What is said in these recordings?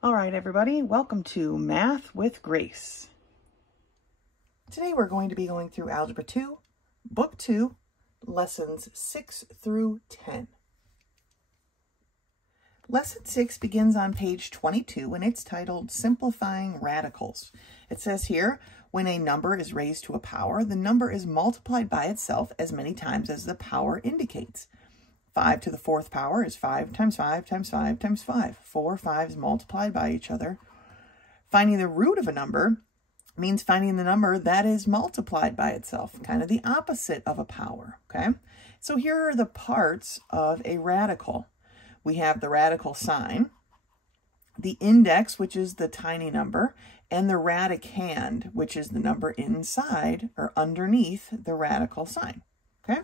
All right, everybody, welcome to Math with Grace. Today we're going to be going through Algebra 2, Book 2, Lessons 6 through 10. Lesson 6 begins on page 22 and it's titled Simplifying Radicals. It says here, when a number is raised to a power, the number is multiplied by itself as many times as the power indicates. 5 to the fourth power is 5 times 5 times 5 times 5. 4 5s multiplied by each other. Finding the root of a number means finding the number that is multiplied by itself, kind of the opposite of a power, okay? So here are the parts of a radical. We have the radical sign, the index, which is the tiny number, and the radicand, which is the number inside or underneath the radical sign, okay?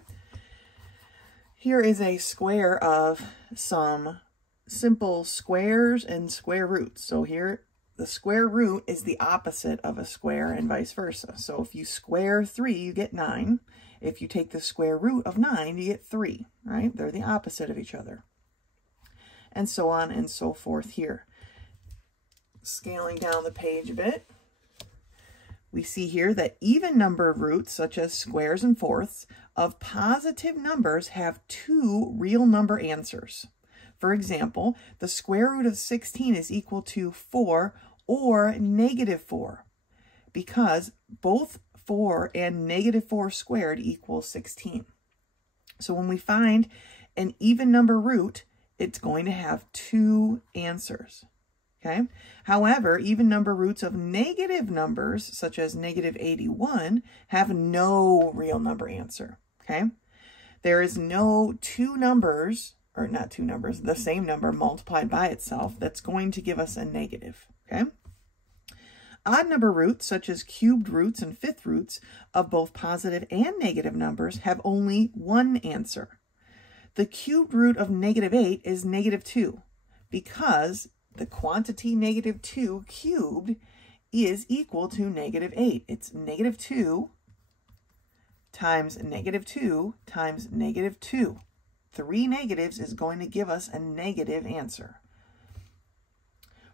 Here is a square of some simple squares and square roots. So here, the square root is the opposite of a square and vice versa. So if you square 3, you get 9. If you take the square root of 9, you get 3, right? They're the opposite of each other. And so on and so forth here. Scaling down the page a bit, we see here that even number roots, such as squares and fourths, of positive numbers have 2 real number answers. For example, the square root of 16 is equal to 4 or negative 4, because both 4 and negative 4 squared equals 16. So when we find an even number root, it's going to have 2 answers. Okay. However, even number roots of negative numbers, such as negative 81, have no real number answer. Okay. There is no two numbers, or not two numbers, the same number multiplied by itself that's going to give us a negative. Okay. Odd number roots, such as cubed roots and fifth roots of both positive and negative numbers, have only one answer. The cubed root of negative 8 is negative 2, because the quantity negative 2 cubed is equal to negative 8. It's negative 2 times negative 2 times negative 2. 3 negatives is going to give us a negative answer.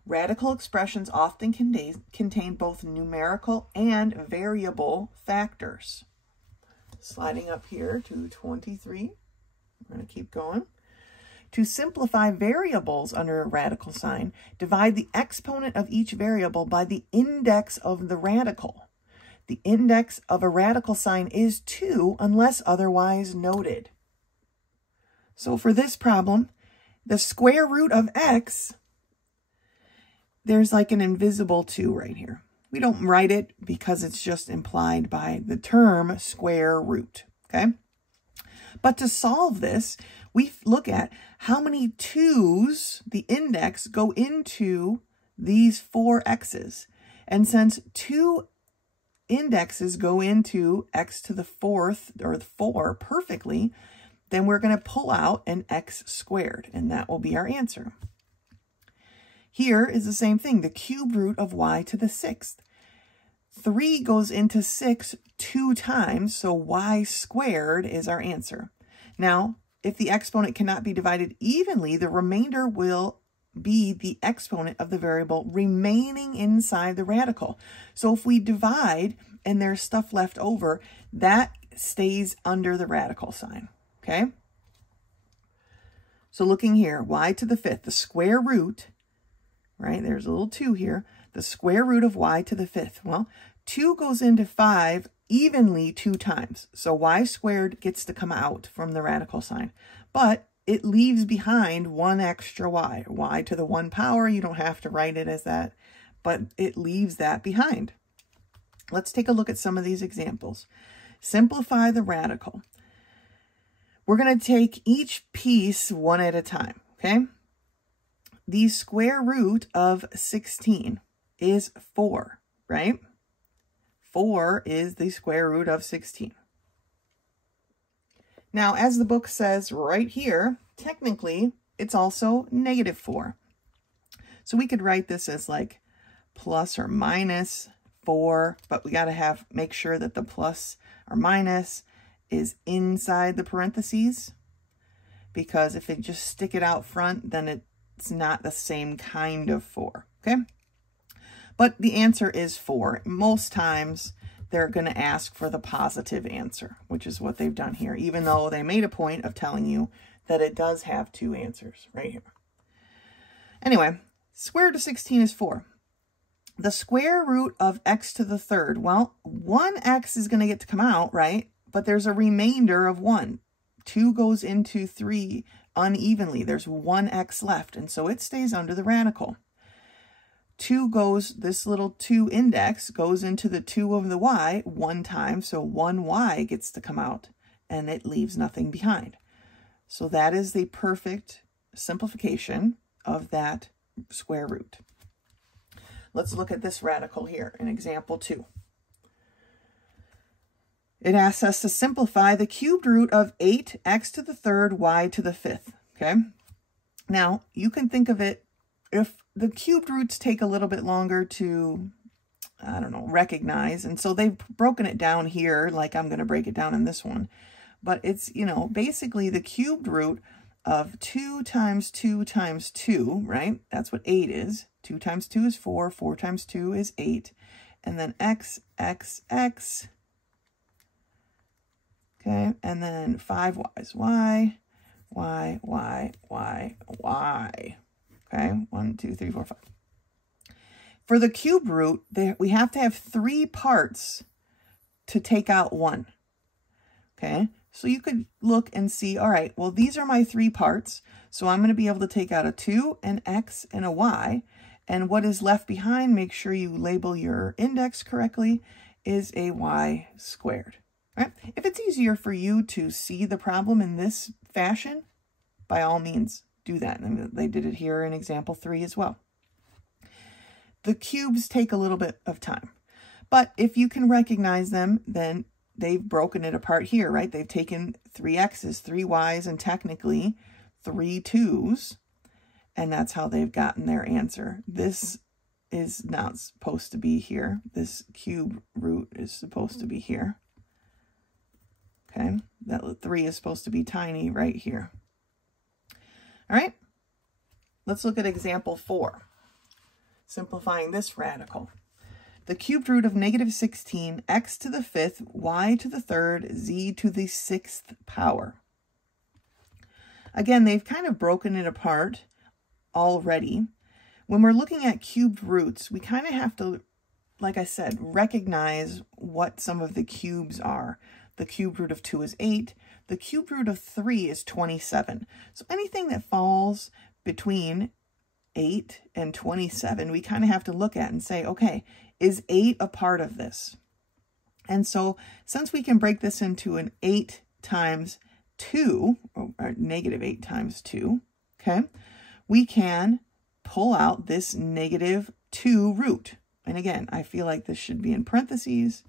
Radical expressions often contain both numerical and variable factors. Sliding up here to 23. I'm going to keep going. To simplify variables under a radical sign, divide the exponent of each variable by the index of the radical. The index of a radical sign is 2 unless otherwise noted. So for this problem, the square root of x, there's like an invisible 2 right here. We don't write it because it's just implied by the term square root, okay? But to solve this, we look at how many 2's, the index, go into these 4 x's. And since 2 indexes go into x to the 4th, or the 4 perfectly, then we're going to pull out an x squared, and that will be our answer. Here is the same thing, the cube root of y to the 6th. 3 goes into 6 2 times, so y squared is our answer. Now, if the exponent cannot be divided evenly, the remainder will be the exponent of the variable remaining inside the radical. So if we divide and there's stuff left over, that stays under the radical sign, okay? So looking here, y to the 5th, the square root, right? There's a little 2 here. The square root of y to the 5th. Well, 2 goes into 5 evenly 2 times. So y squared gets to come out from the radical sign. But it leaves behind 1 extra y. Y to the 1 power, you don't have to write it as that, but it leaves that behind. Let's take a look at some of these examples. Simplify the radical. We're going to take each piece one at a time, okay? The square root of 16 is 4, right? 4 is the square root of 16. Now, as the book says right here, technically, it's also negative 4. So we could write this as like plus or minus 4, but we got to make sure that the plus or minus is inside the parentheses, because if they just stick it out front, then it it's not the same kind of 4, okay? But the answer is 4. Most times they're going to ask for the positive answer, which is what they've done here, even though they made a point of telling you that it does have 2 answers right here. Anyway, square root of 16 is 4. The square root of x to the third, well, 1x is going to get to come out, right? But there's a remainder of 1. 2 goes into 3 unevenly. There's 1x left, and so it stays under the radical. 2 goes, this little 2 index goes into the 2 of the y 1 time, so 1y gets to come out, and it leaves nothing behind. So that is the perfect simplification of that square root. Let's look at this radical here in example 2. It asks us to simplify the cubed root of 8x to the third y to the fifth, okay? Now, you can think of it, if the cubed roots take a little bit longer to, I don't know, recognize, and so they've broken it down here, like I'm going to break it down in this one. But it's, you know, basically the cubed root of 2 times 2 times 2, right? That's what 8 is. 2 times 2 is 4. 4 times 2 is 8. And then x, x, x. Okay, and then 5y's. Y, y, y, y, y. Okay, 1, 2, 3, 4, 5. For the cube root, we have to have 3 parts to take out 1. Okay, so you could look and see, all right, well, these are my 3 parts. So I'm going to be able to take out a 2, an x, and a y. And what is left behind, make sure you label your index correctly, is a y squared. Right? If it's easier for you to see the problem in this fashion, by all means, do that. And they did it here in example 3 as well. The cubes take a little bit of time. But if you can recognize them, then they've broken it apart here, right? They've taken 3 x's, 3 y's, and technically 3 2's. And that's how they've gotten their answer. This is not supposed to be here. This cube root is supposed to be here. Okay, that 3 is supposed to be tiny right here. All right, let's look at example 4. Simplifying this radical. The cubed root of negative 16, x to the fifth, y to the third, z to the sixth power. Again, they've kind of broken it apart already. When we're looking at cubed roots, we kind of have to, like I said, recognize what some of the cubes are. The cube root of 2 is 8. The cube root of 3 is 27. So anything that falls between 8 and 27, we kind of have to look at and say, okay, is 8 a part of this? And so since we can break this into an 8 times 2, or negative 8 times 2, okay, we can pull out this negative 2 root. And again, I feel like this should be in parentheses.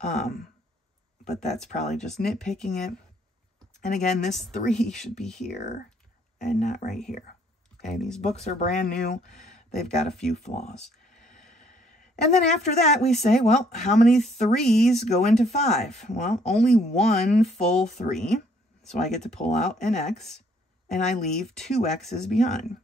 But that's probably just nitpicking it. And again, this 3 should be here and not right here. Okay, these books are brand new. They've got a few flaws. And then after that, we say, well, how many 3's go into 5? Well, only 1 full 3. So I get to pull out an x, and I leave 2 x's behind.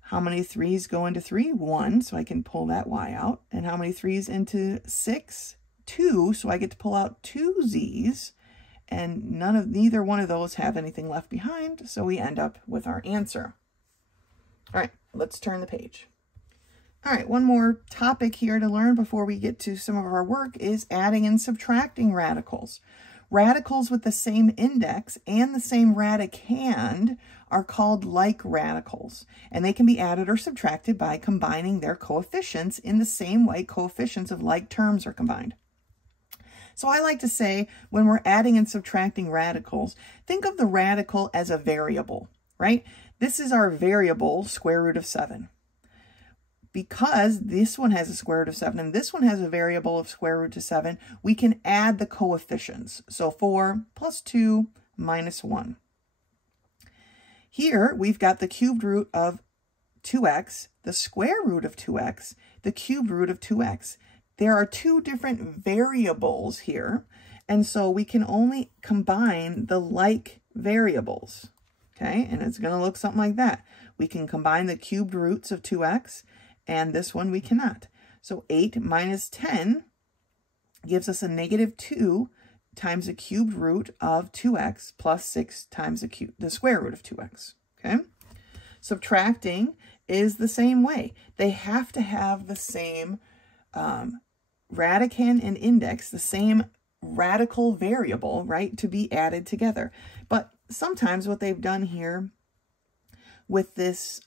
How many 3's go into 3? 1, so I can pull that y out. And how many 3's into 6? 2, so I get to pull out 2 z's, and neither one of those have anything left behind, so we end up with our answer. All right, let's turn the page. All right, one more topic here to learn before we get to some of our work is adding and subtracting radicals. Radicals with the same index and the same radicand are called like radicals, and they can be added or subtracted by combining their coefficients in the same way coefficients of like terms are combined. So I like to say when we're adding and subtracting radicals, think of the radical as a variable, right? This is our variable, square root of 7. Because this one has a square root of 7 and this one has a variable of square root of 7, we can add the coefficients. So 4 plus 2 minus 1. Here we've got the cubed root of 2x, the square root of 2x, the cubed root of 2x. There are 2 different variables here, and so we can only combine the like variables, okay? And it's going to look something like that. We can combine the cubed roots of 2x, and this one we cannot. So 8 minus 10 gives us a negative 2 times the cubed root of 2x plus 6 times the square root of 2x, okay? Subtracting is the same way. They have to have the same radicand and index, the same radical variable, right, to be added together. But sometimes what they've done here with this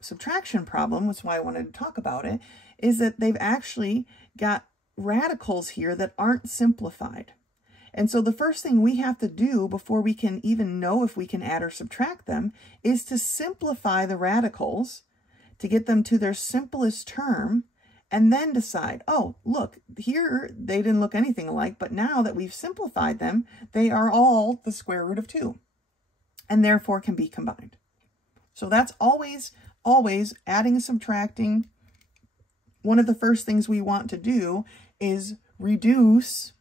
subtraction problem, which is why I wanted to talk about it, is that they've actually got radicals here that aren't simplified. And so the first thing we have to do before we can even know if we can add or subtract them is to simplify the radicals to get them to their simplest term, and then decide, oh, look, here they didn't look anything alike, but now that we've simplified them, they are all the square root of 2, and therefore can be combined. So that's always adding and subtracting. One of the first things we want to do is reduce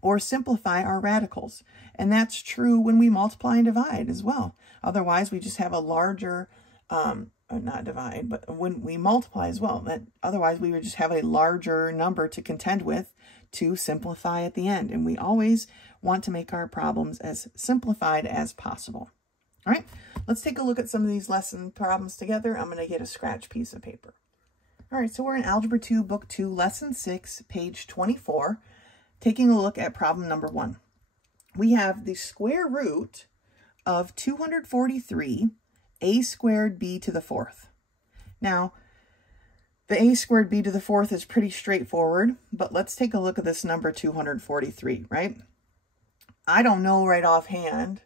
or simplify our radicals. And that's true when we multiply and divide as well. Otherwise, we just have a larger, not divide, but when we multiply as well, otherwise we would just have a larger number to contend with to simplify at the end. And we always want to make our problems as simplified as possible. All right, let's take a look at some of these lesson problems together. I'm going to get a scratch piece of paper. All right, so we're in Algebra 2, Book 2, Lesson 6, page 24, taking a look at problem number 1. We have the square root of 243 a squared b to the 4th. Now, the a squared b to the 4th is pretty straightforward, but let's take a look at this number 243, right? I don't know right offhand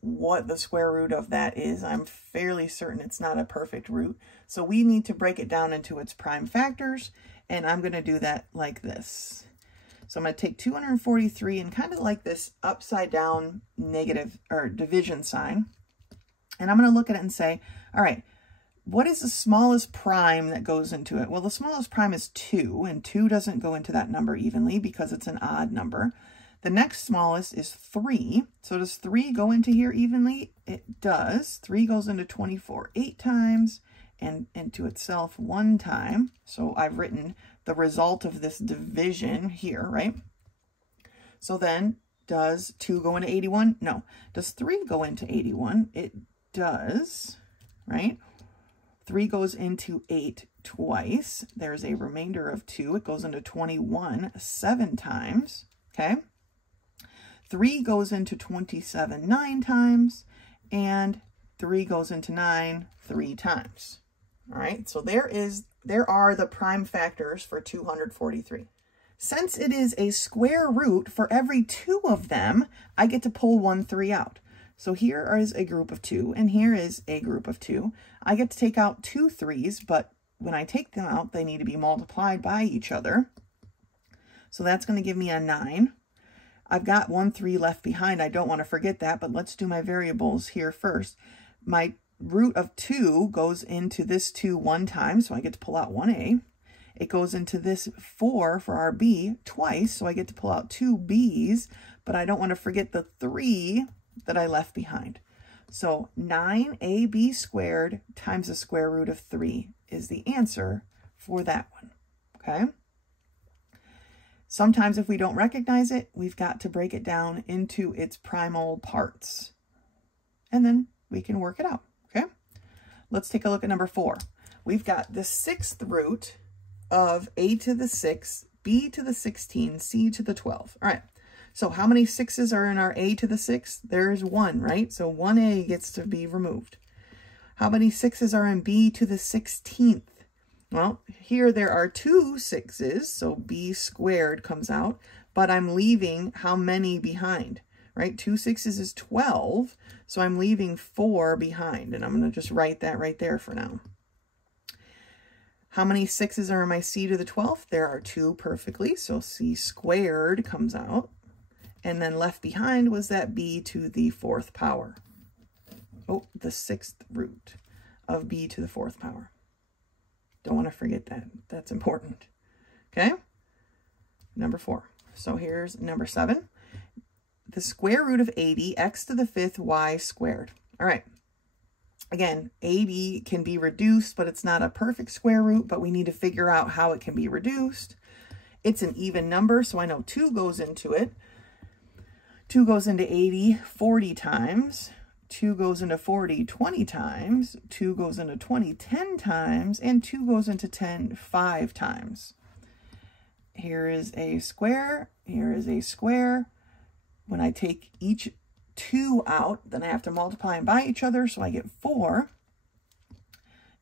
what the square root of that is. I'm fairly certain it's not a perfect root. So we need to break it down into its prime factors, and I'm going to do that like this. So I'm going to take 243 and kind of like this upside down negative or division sign. And I'm going to look at it and say, all right, what is the smallest prime that goes into it? Well, the smallest prime is 2, and 2 doesn't go into that number evenly because it's an odd number. The next smallest is 3. So does 3 go into here evenly? It does. 3 goes into 24 8 times and into itself 1 time. So I've written the result of this division here, right? So then, does 2 go into 81? No. Does 3 go into 81? It does, right? 3 goes into 8 twice. There's a remainder of 2. It goes into 21 7 times, okay? 3 goes into 27 9 times, and 3 goes into 9 3 times. All right, so there are the prime factors for 243. Since it is a square root, for every 2 of them, I get to pull 1 3 out. So here is a group of 2, and here is a group of 2. I get to take out 2 3s, but when I take them out, they need to be multiplied by each other. So that's going to give me a 9. I've got 1 3 left behind. I don't want to forget that, but let's do my variables here first. My root of 2 goes into this 2 1 time, so I get to pull out 1a. It goes into this 4 for our b twice, so I get to pull out 2 b's, but I don't want to forget the 3 that I left behind. So 9ab squared times the square root of 3 is the answer for that one, okay? Sometimes if we don't recognize it, we've got to break it down into its primal parts, and then we can work it out, okay? Let's take a look at number 4. We've got the 6th root of a to the 6th, b to the 16, c to the 12. All right, so how many 6's are in our a to the 6th? There's 1, right? So 1a gets to be removed. How many 6's are in b to the 16th? Well, here there are 2 6's, so b squared comes out, but I'm leaving how many behind, right? 2 6's is 12, so I'm leaving 4 behind, and I'm going to just write that right there for now. How many 6's are in my c to the 12th? There are 2 perfectly, so c squared comes out, and then left behind was that b to the 4th power. Oh, the 6th root of b to the 4th power. Don't want to forget that. That's important. Okay? Number 4. So here's number 7. The square root of 80, x to the 5th, y squared. All right. Again, 80 can be reduced, but it's not a perfect square root, but we need to figure out how it can be reduced. It's an even number, so I know 2 goes into it. 2 goes into 80 40 times. 2 goes into 40 20 times. 2 goes into 20 10 times. And 2 goes into 10 5 times. Here is a square. Here is a square. When I take each 2 out, then I have to multiply them by each other, so I get 4.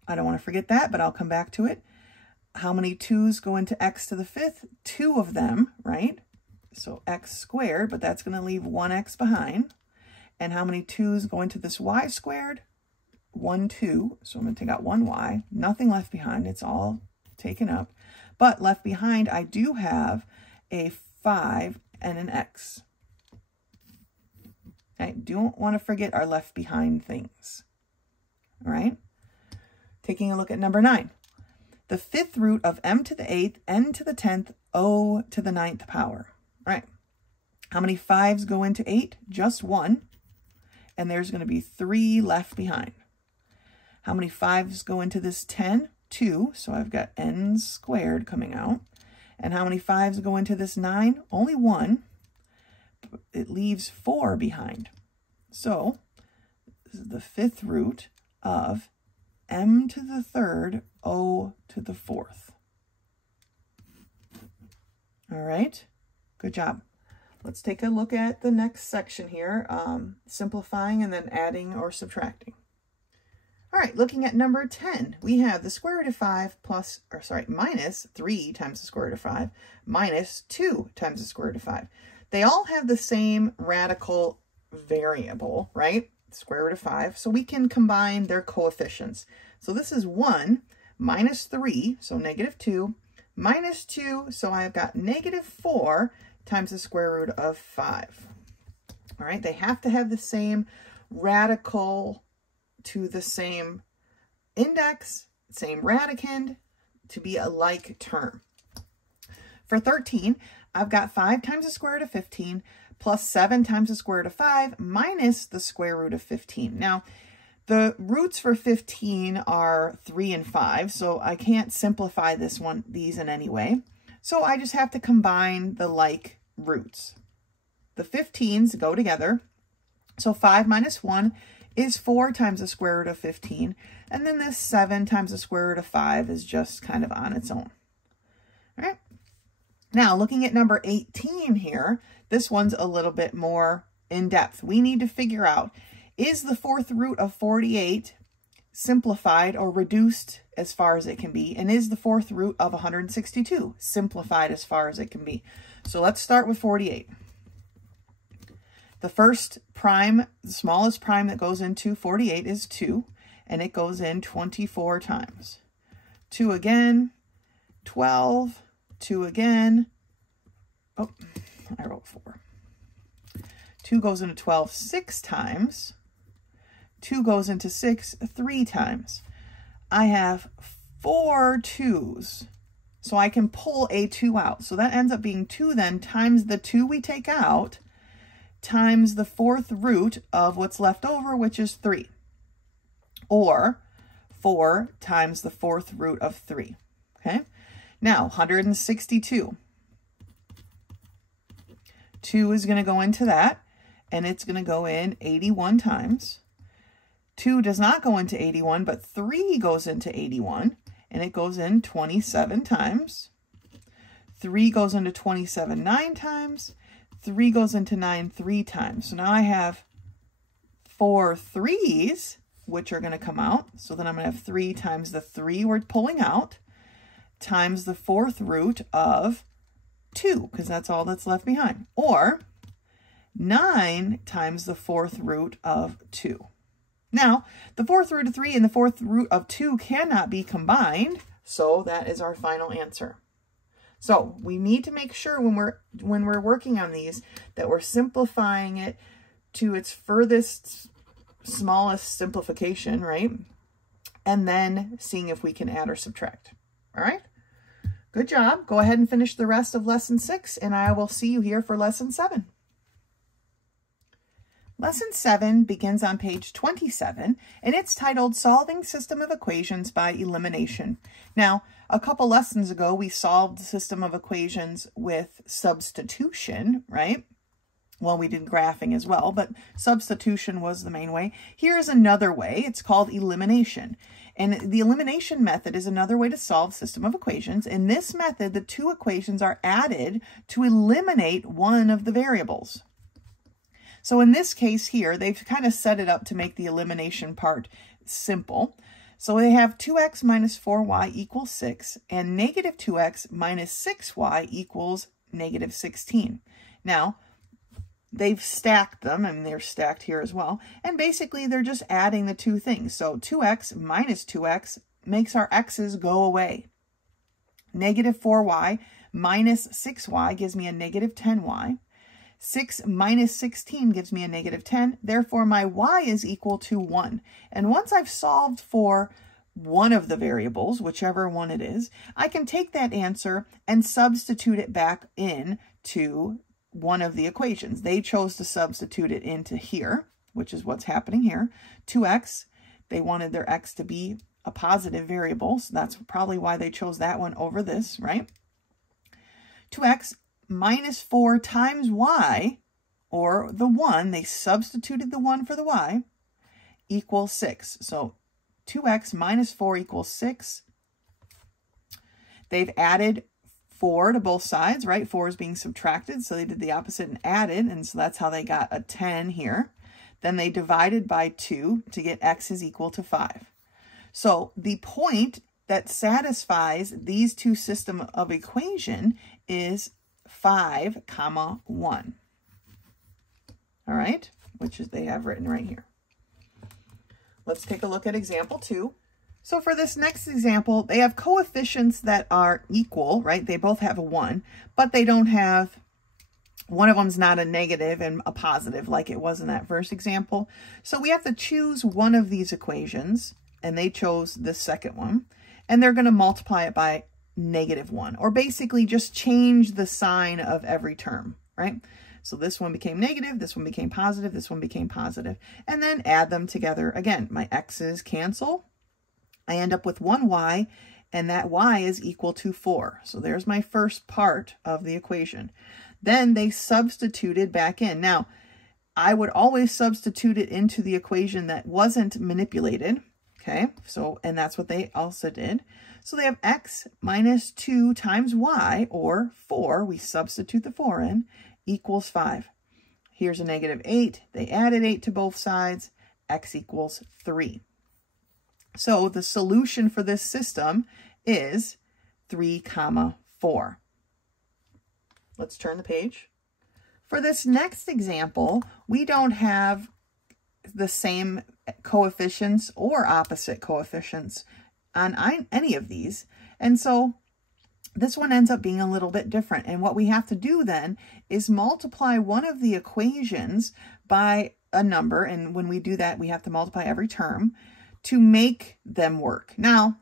I don't want to forget that, but I'll come back to it. How many 2's go into x to the 5th? 2 of them, right? So x squared, but that's going to leave 1x behind. And how many 2's go into this y squared? 1, 2. So I'm going to take out 1y. Nothing left behind. It's all taken up. But left behind, I do have a 5 and an x. I don't want to forget our left behind things. All right? Taking a look at number 9. The 5th root of m to the 8th, n to the 10th, o to the 9th power. All right. How many 5's go into 8? Just 1. And there's going to be 3 left behind. How many 5's go into this 10? 2. So I've got n squared coming out. And how many 5's go into this 9? Only 1. It leaves 4 behind. So this is the 5th root of m to the 3rd, o to the 4th. All right, good job. Let's take a look at the next section here, simplifying and then adding or subtracting. All right, looking at number 10, we have the square root of 5 minus 3 times the square root of 5 minus 2 times the square root of 5. They all have the same radical variable, right? Square root of 5. So we can combine their coefficients. So this is 1 minus 3, so negative 2, minus 2, so I've got negative 4 times the square root of 5. All right, they have to have the same radical to the same index, same radicand, to be a like term. For 13, I've got 5 times the square root of 15 plus 7 times the square root of 5 minus the square root of 15. Now, the roots for 15 are 3 and 5, so I can't simplify these in any way. So I just have to combine the like roots. The 15s go together. So 5 minus 1 is 4 times the square root of 15. And then this 7 times the square root of 5 is just kind of on its own. All right. Now, looking at number 18 here, this one's a little bit more in depth. We need to figure out, is the 4th root of 48 simplified or reduced as far as it can be? And is the 4th root of 162 simplified as far as it can be? So let's start with 48. The first prime, the smallest prime that goes into 48 is 2, and it goes in 24 times. 2 again, 12, 2 again. Oh, I wrote 4. 2 goes into 12 6 times. 2 goes into 6 3 times. I have 4 2's. So I can pull a 2 out. So that ends up being 2 then times the 2 we take out times the 4th root of what's left over, which is 3. Or 4 times the 4th root of 3. Okay? Now, 162. 2 is going to go into that, and it's going to go in 81 times. 2 does not go into 81, but 3 goes into 81, and it goes in 27 times. 3 goes into 27 9 times. 3 goes into 9 3 times. So now I have 4 3's, which are going to come out. So then I'm going to have 3 times the 3 we're pulling out, times the 4th root of 2, because that's all that's left behind. Or 9 times the 4th root of 2. Now, the 4th root of 3 and the 4th root of 2 cannot be combined, so that is our final answer. So we need to make sure when we're working on these that we're simplifying it to its furthest, smallest simplification, right? And then seeing if we can add or subtract. All right? Good job. Go ahead and finish the rest of lesson 6, and I will see you here for lesson 7. Lesson 7 begins on page 27, and it's titled Solving System of Equations by Elimination. Now, a couple lessons ago, we solved the system of equations with substitution, right? Well, we did graphing as well, but substitution was the main way. Here's another way. It's called elimination. And the elimination method is another way to solve system of equations. In this method, the two equations are added to eliminate one of the variables. So in this case here, they've kind of set it up to make the elimination part simple. So they have 2x minus 4y equals 6 and negative 2x minus 6y equals negative 16. Now, they've stacked them, and they're stacked here as well. And basically, they're just adding the two things. So 2x minus 2x makes our x's go away. Negative 4y minus 6y gives me a negative 10y. 6 minus 16 gives me a negative 10. Therefore, my y is equal to 1. And once I've solved for one of the variables, whichever one it is, I can take that answer and substitute it back in to one of the equations. They chose to substitute it into here, which is what's happening here. 2x, they wanted their x to be a positive variable, so that's probably why they chose that one over this, right? 2x minus 4 times y, or the 1, they substituted the 1 for the y, equals 6. So 2x minus 4 equals 6. They've added 4 to both sides, right? 4 is being subtracted, so they did the opposite and added, and so that's how they got a 10 here. Then they divided by 2 to get x is equal to 5. So the point that satisfies these two systems of equation is 5, 1. All right, which is they have written right here. Let's take a look at example 2. So for this next example, they have coefficients that are equal, right? They both have a 1, but they don't have, one of them's not a negative and a positive like it was in that first example. So we have to choose one of these equations, and they chose the second one, and they're going to multiply it by -1, or basically just change the sign of every term, right? So this one became negative, this one became positive, this one became positive, and then add them together. Again, my x's cancel. I end up with 1y, and that y is equal to 4. So there's my first part of the equation. Then they substituted back in. Now, I would always substitute it into the equation that wasn't manipulated, okay? So, and that's what they also did. So they have x minus 2 times y, or 4, we substitute the 4 in, equals 5. Here's a negative 8. They added 8 to both sides. X equals 3. So the solution for this system is 3, 4. Let's turn the page. For this next example, we don't have the same coefficients or opposite coefficients on any of these. And so this one ends up being a little bit different. And what we have to do then is multiply one of the equations by a number. And when we do that, we have to multiply every term to make them work. Now,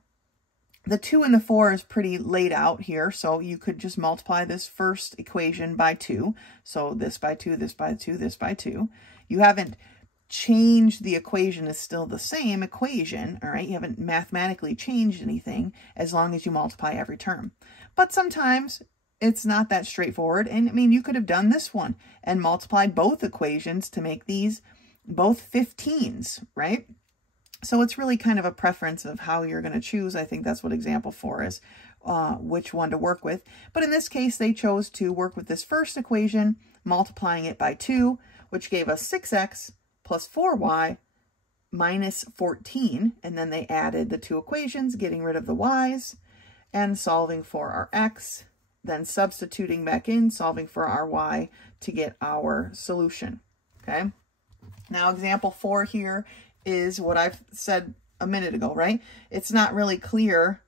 the 2 and the 4 is pretty laid out here. So you could just multiply this first equation by 2. So this by 2, this by 2, this by 2. You haven't changed the equation, is still the same equation, all right? You haven't mathematically changed anything as long as you multiply every term. But sometimes it's not that straightforward. And I mean, you could have done this one and multiplied both equations to make these both 15s, right? So it's really kind of a preference of how you're going to choose. I think that's what example 4 is, which one to work with. But in this case, they chose to work with this first equation, multiplying it by 2, which gave us 6x plus 4y minus 14. And then they added the two equations, getting rid of the y's and solving for our x, then substituting back in, solving for our y to get our solution, okay? Now, example 4 here is what I've said a minute ago, right? It's not really clear.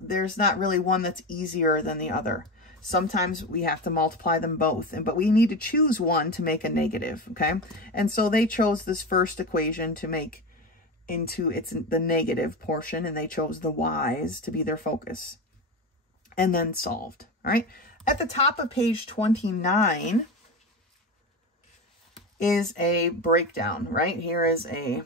There's not really one that's easier than the other. Sometimes we have to multiply them both, but we need to choose one to make a negative, okay? And so they chose this first equation to make into the negative portion, and they chose the y's to be their focus, and then solved, all right? At the top of page 29, is a breakdown, right? Here is a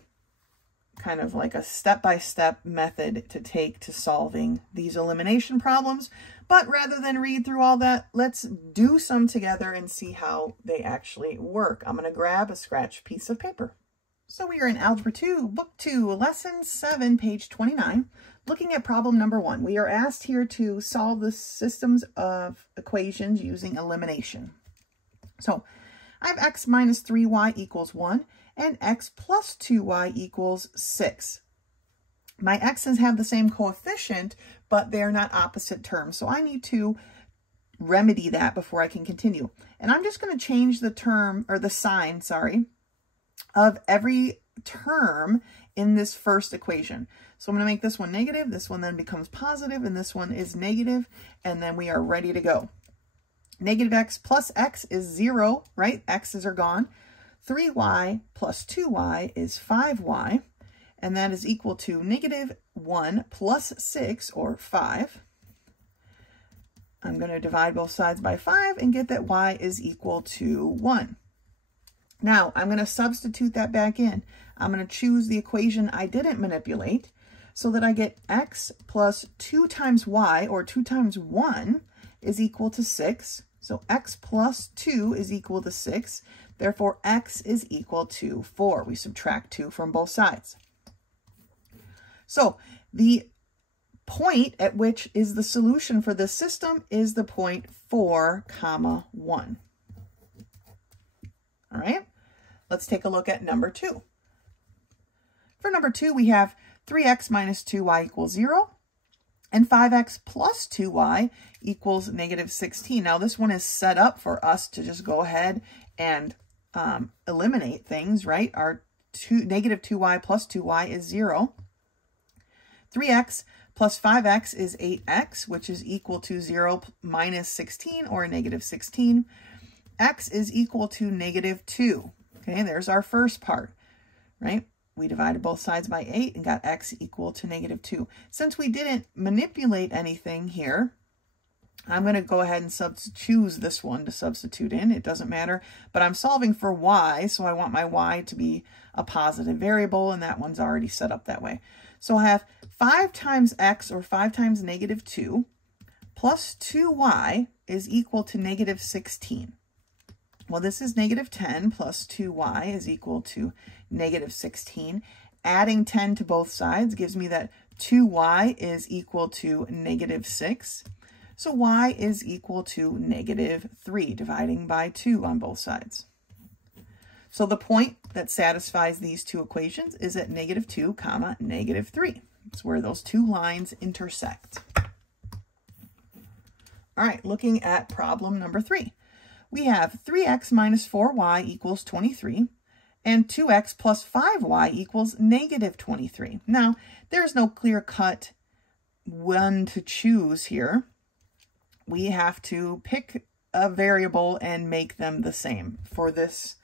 kind of like a step-by-step method to take to solving these elimination problems. But rather than read through all that, let's do some together and see how they actually work. I'm going to grab a scratch piece of paper. So we are in Algebra 2, Book 2, Lesson 7, page 29, looking at problem number 1. We are asked here to solve the systems of equations using elimination. So I have x minus 3y equals 1 and x plus 2y equals 6. My x's have the same coefficient, but they're not opposite terms. So I need to remedy that before I can continue. And I'm just going to change the term, or the sign, sorry, of every term in this first equation. So I'm going to make this one negative, this one then becomes positive, and this one is negative, and then we are ready to go. Negative x plus x is 0, right? X's are gone. 3y plus 2y is 5y, and that is equal to negative 1 plus 6, or 5. I'm going to divide both sides by 5 and get that y is equal to 1. Now, I'm going to substitute that back in. I'm going to choose the equation I didn't manipulate so that I get x plus 2 times y, or 2 times 1, is equal to 6. So x plus 2 is equal to 6. Therefore, x is equal to 4. We subtract 2 from both sides. So the point at which is the solution for this system is the point 4, 1. All right, let's take a look at number 2. For number 2, we have 3x minus 2y equals 0. And 5x plus 2y equals negative 16. Now, this one is set up for us to just go ahead and eliminate things, right? Our negative 2y plus 2y is 0. 3x plus 5x is 8x, which is equal to 0 minus 16, or negative 16. X is equal to negative 2. Okay, there's our first part, right? We divided both sides by 8 and got x equal to negative 2. Since we didn't manipulate anything here, I'm going to go ahead and choose this one to substitute in. It doesn't matter, but I'm solving for y, so I want my y to be a positive variable, and that one's already set up that way. So I have 5 times x, or 5 times negative 2, plus 2y is equal to negative 16. Well, this is negative 10 plus 2y is equal to negative 16. Adding 10 to both sides gives me that 2y is equal to negative 6. So y is equal to negative 3, dividing by 2 on both sides. So the point that satisfies these two equations is at negative 2, negative 3. It's where those two lines intersect. All right, looking at problem number 3. We have 3x minus 4y equals 23, and 2x plus 5y equals negative 23. Now, there's no clear-cut one to choose here. We have to pick a variable and make them the same for this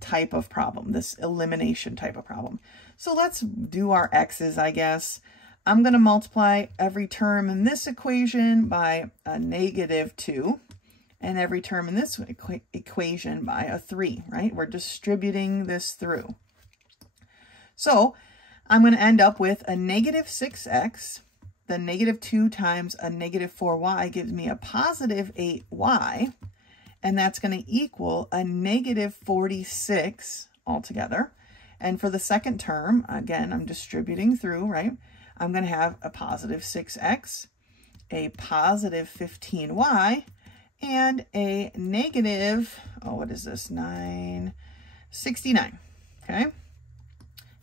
type of problem, this elimination type of problem. So let's do our x's, I guess. I'm going to multiply every term in this equation by a negative 2. And every term in this equation by a 3, right? We're distributing this through. So I'm going to end up with a negative 6x. The negative 2 times a negative 4y gives me a positive 8y. And that's going to equal a negative 46 altogether. And for the second term, again, I'm distributing through, right? I'm going to have a positive 6x, a positive 15y, and a negative, what is this, 69, okay?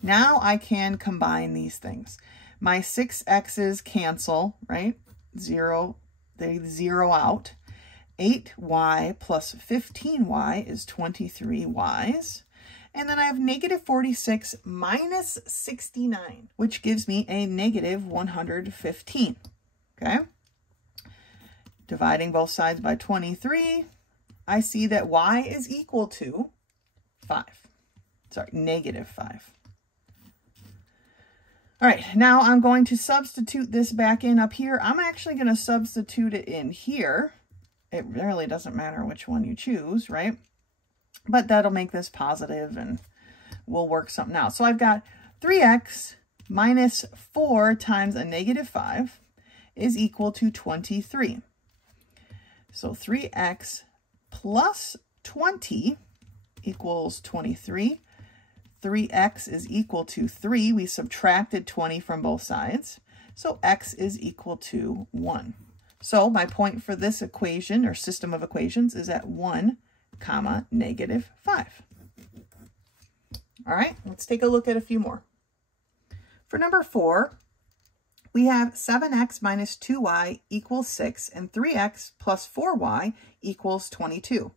Now I can combine these things. My 6x's cancel, right? They zero out. 8y plus 15y is 23y's. And then I have negative 46 minus 69, which gives me a negative 115, okay? Dividing both sides by 23, I see that y is equal to 5. Sorry, negative 5. All right, now I'm going to substitute this back in up here. I'm actually going to substitute it in here. It really doesn't matter which one you choose, right? but that'll make this positive and we'll work something out. So I've got 3x minus 4 times a negative 5 is equal to 23. So 3x plus 20 equals 23. 3x is equal to 3. We subtracted 20 from both sides. So x is equal to 1. So my point for this equation or system of equations is at 1, negative 5. All right, let's take a look at a few more. For number 4, we have 7x minus 2y equals 6 and 3x plus 4y equals 22.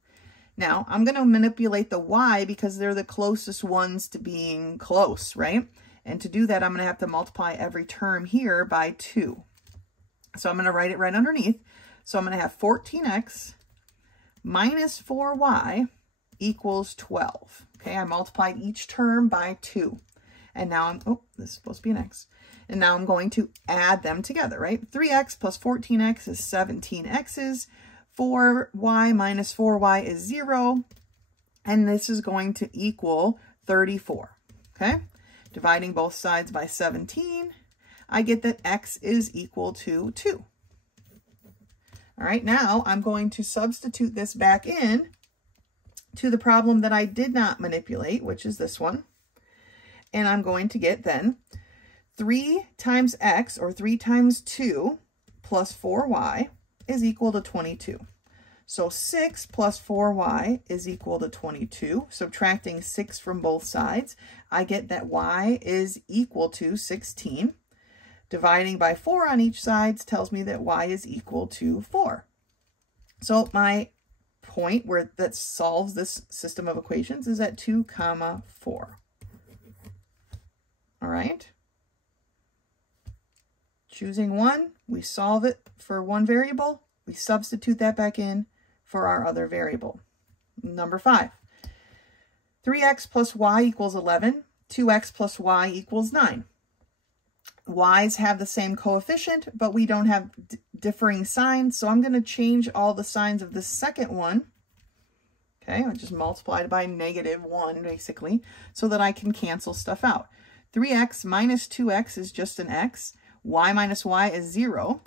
Now, I'm going to manipulate the y because they're the closest ones to being close, right? And to do that, I'm going to have to multiply every term here by 2. So I'm going to write it right underneath. So I'm going to have 14x minus 4y equals 12. Okay, I multiplied each term by 2. And now this is supposed to be an x. And now I'm going to add them together, right? 3x plus 14x is 17x's. 4y minus 4y is 0. And this is going to equal 34. Okay, dividing both sides by 17, I get that x is equal to 2. All right, now I'm going to substitute this back in to the problem that I did not manipulate, which is this one. And I'm going to get then 3 times x, or 3 times 2, plus 4y is equal to 22. So 6 plus 4y is equal to 22. Subtracting 6 from both sides, I get that y is equal to 16. Dividing by 4 on each side tells me that y is equal to 4. So my point that solves this system of equations is at 2, 4. All right. Choosing one, we solve it for one variable. We substitute that back in for our other variable. Number 5. 3x plus y equals 11. 2x plus y equals 9. Y's have the same coefficient, but we don't have differing signs. So I'm going to change all the signs of the second one. Okay, I just multiplied by -1 basically, so that I can cancel stuff out. 3x minus 2x is just an x. Y minus y is 0.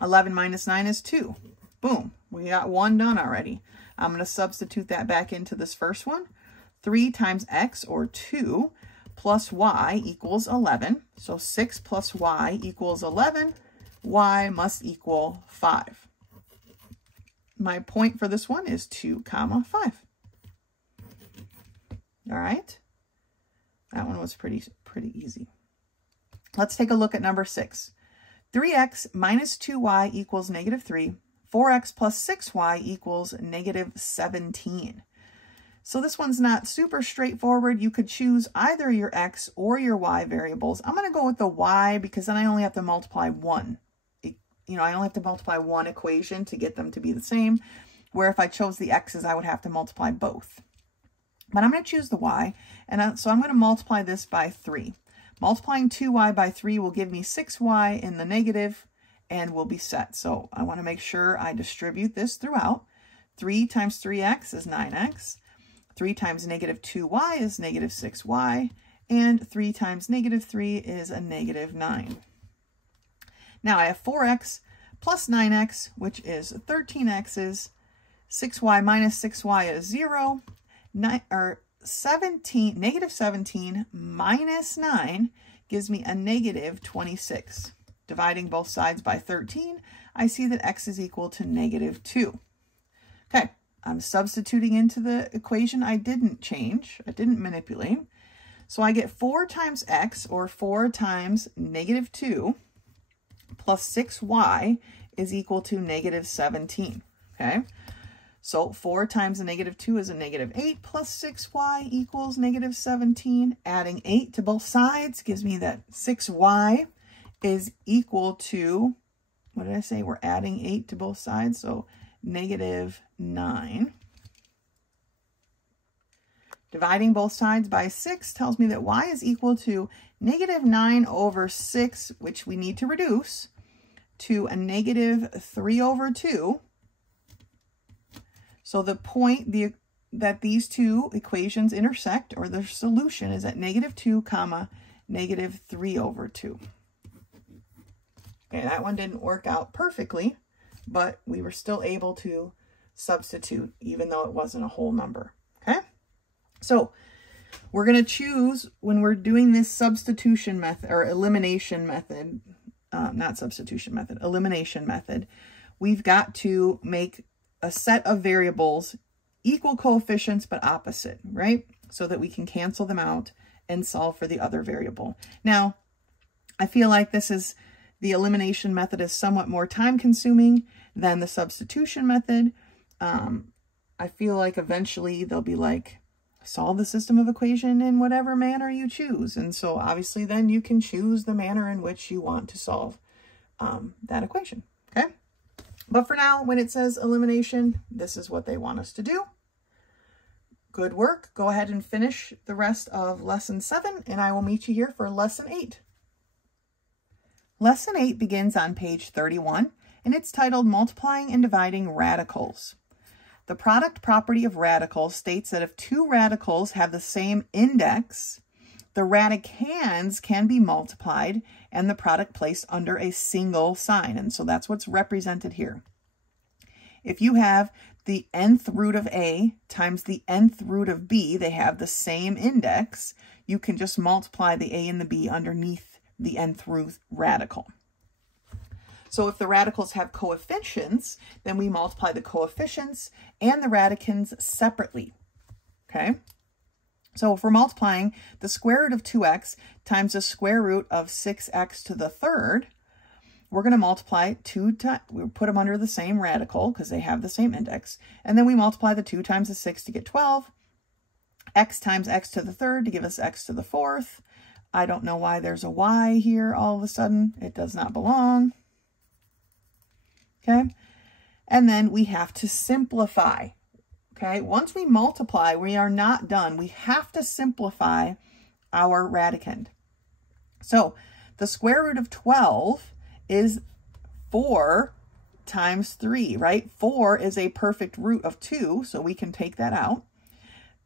11 minus 9 is 2. Boom, we got one done already. I'm going to substitute that back into this first one. 3 times x, or 2, plus y equals 11. So 6 plus y equals 11. Y must equal 5. My point for this one is 2, 5. All right. That one was pretty easy. Let's take a look at number 6. 3x minus 2y equals -3. 4x plus 6y equals -17. So this one's not super straightforward. You could choose either your x or your y variables. I'm going to go with the y because then I only have to multiply one. I only have to multiply one equation to get them to be the same, where if I chose the x's, I would have to multiply both. But I'm going to choose the y, and so I'm going to multiply this by 3. Multiplying 2y by 3 will give me 6y in the negative, and we'll be set. So I want to make sure I distribute this throughout. 3 times 3x is 9x. 3 times -2y is -6y. And 3 times -3 is a -9. Now I have 4x plus 9x, which is 13x's. 6y minus 6y is 0. -17 minus 9 gives me a -26. Dividing both sides by 13, I see that x is equal to -2. Okay, I'm substituting into the equation I didn't change. I didn't manipulate. So I get 4 times x, or 4 times -2, plus 6y is equal to -17. Okay, so 4 times a -2 is a -8, plus 6y equals -17. Adding 8 to both sides gives me that 6y is equal to, what did I say? We're adding 8 to both sides, so -9. Dividing both sides by 6 tells me that y is equal to -9 over 6, which we need to reduce, to a -3 over 2. So the that these two equations intersect, or their solution is at -2, -3/2. Okay, that one didn't work out perfectly, but we were still able to substitute even though it wasn't a whole number. Okay, so we're going to choose, when we're doing this substitution method or elimination method, not substitution method, elimination method, we've got to make a set of variables equal coefficients but opposite, right? So that we can cancel them out and solve for the other variable. Now, I feel like the elimination method is somewhat more time consuming than the substitution method. I feel like eventually they'll be like, solve the system of equation in whatever manner you choose. And so obviously then you can choose the manner in which you want to solve that equation, okay? But for now, when it says elimination, this is what they want us to do. Good work. Go ahead and finish the rest of lesson 7, and I will meet you here for lesson 8. Lesson 8 begins on page 31, and it's titled Multiplying and Dividing Radicals. The product property of radicals states that if two radicals have the same index, the radicands can be multiplied and the product placed under a single sign. And so that's what's represented here. If you have the nth root of A times the nth root of B, they have the same index, you can just multiply the A and the B underneath the nth root radical. So if the radicals have coefficients, then we multiply the coefficients and the radicands separately, okay? So if we're multiplying the square root of 2x times the square root of 6x to the third, we're going to multiply we put them under the same radical because they have the same index. And then we multiply the 2 times the 6 to get 12, x times x to the third to give us x to the fourth. I don't know why there's a y here all of a sudden. It does not belong. Okay, and then we have to simplify. Okay, once we multiply, we are not done. We have to simplify our radicand. So the square root of 12 is 4 times 3, right? 4 is a perfect root of 2, so we can take that out.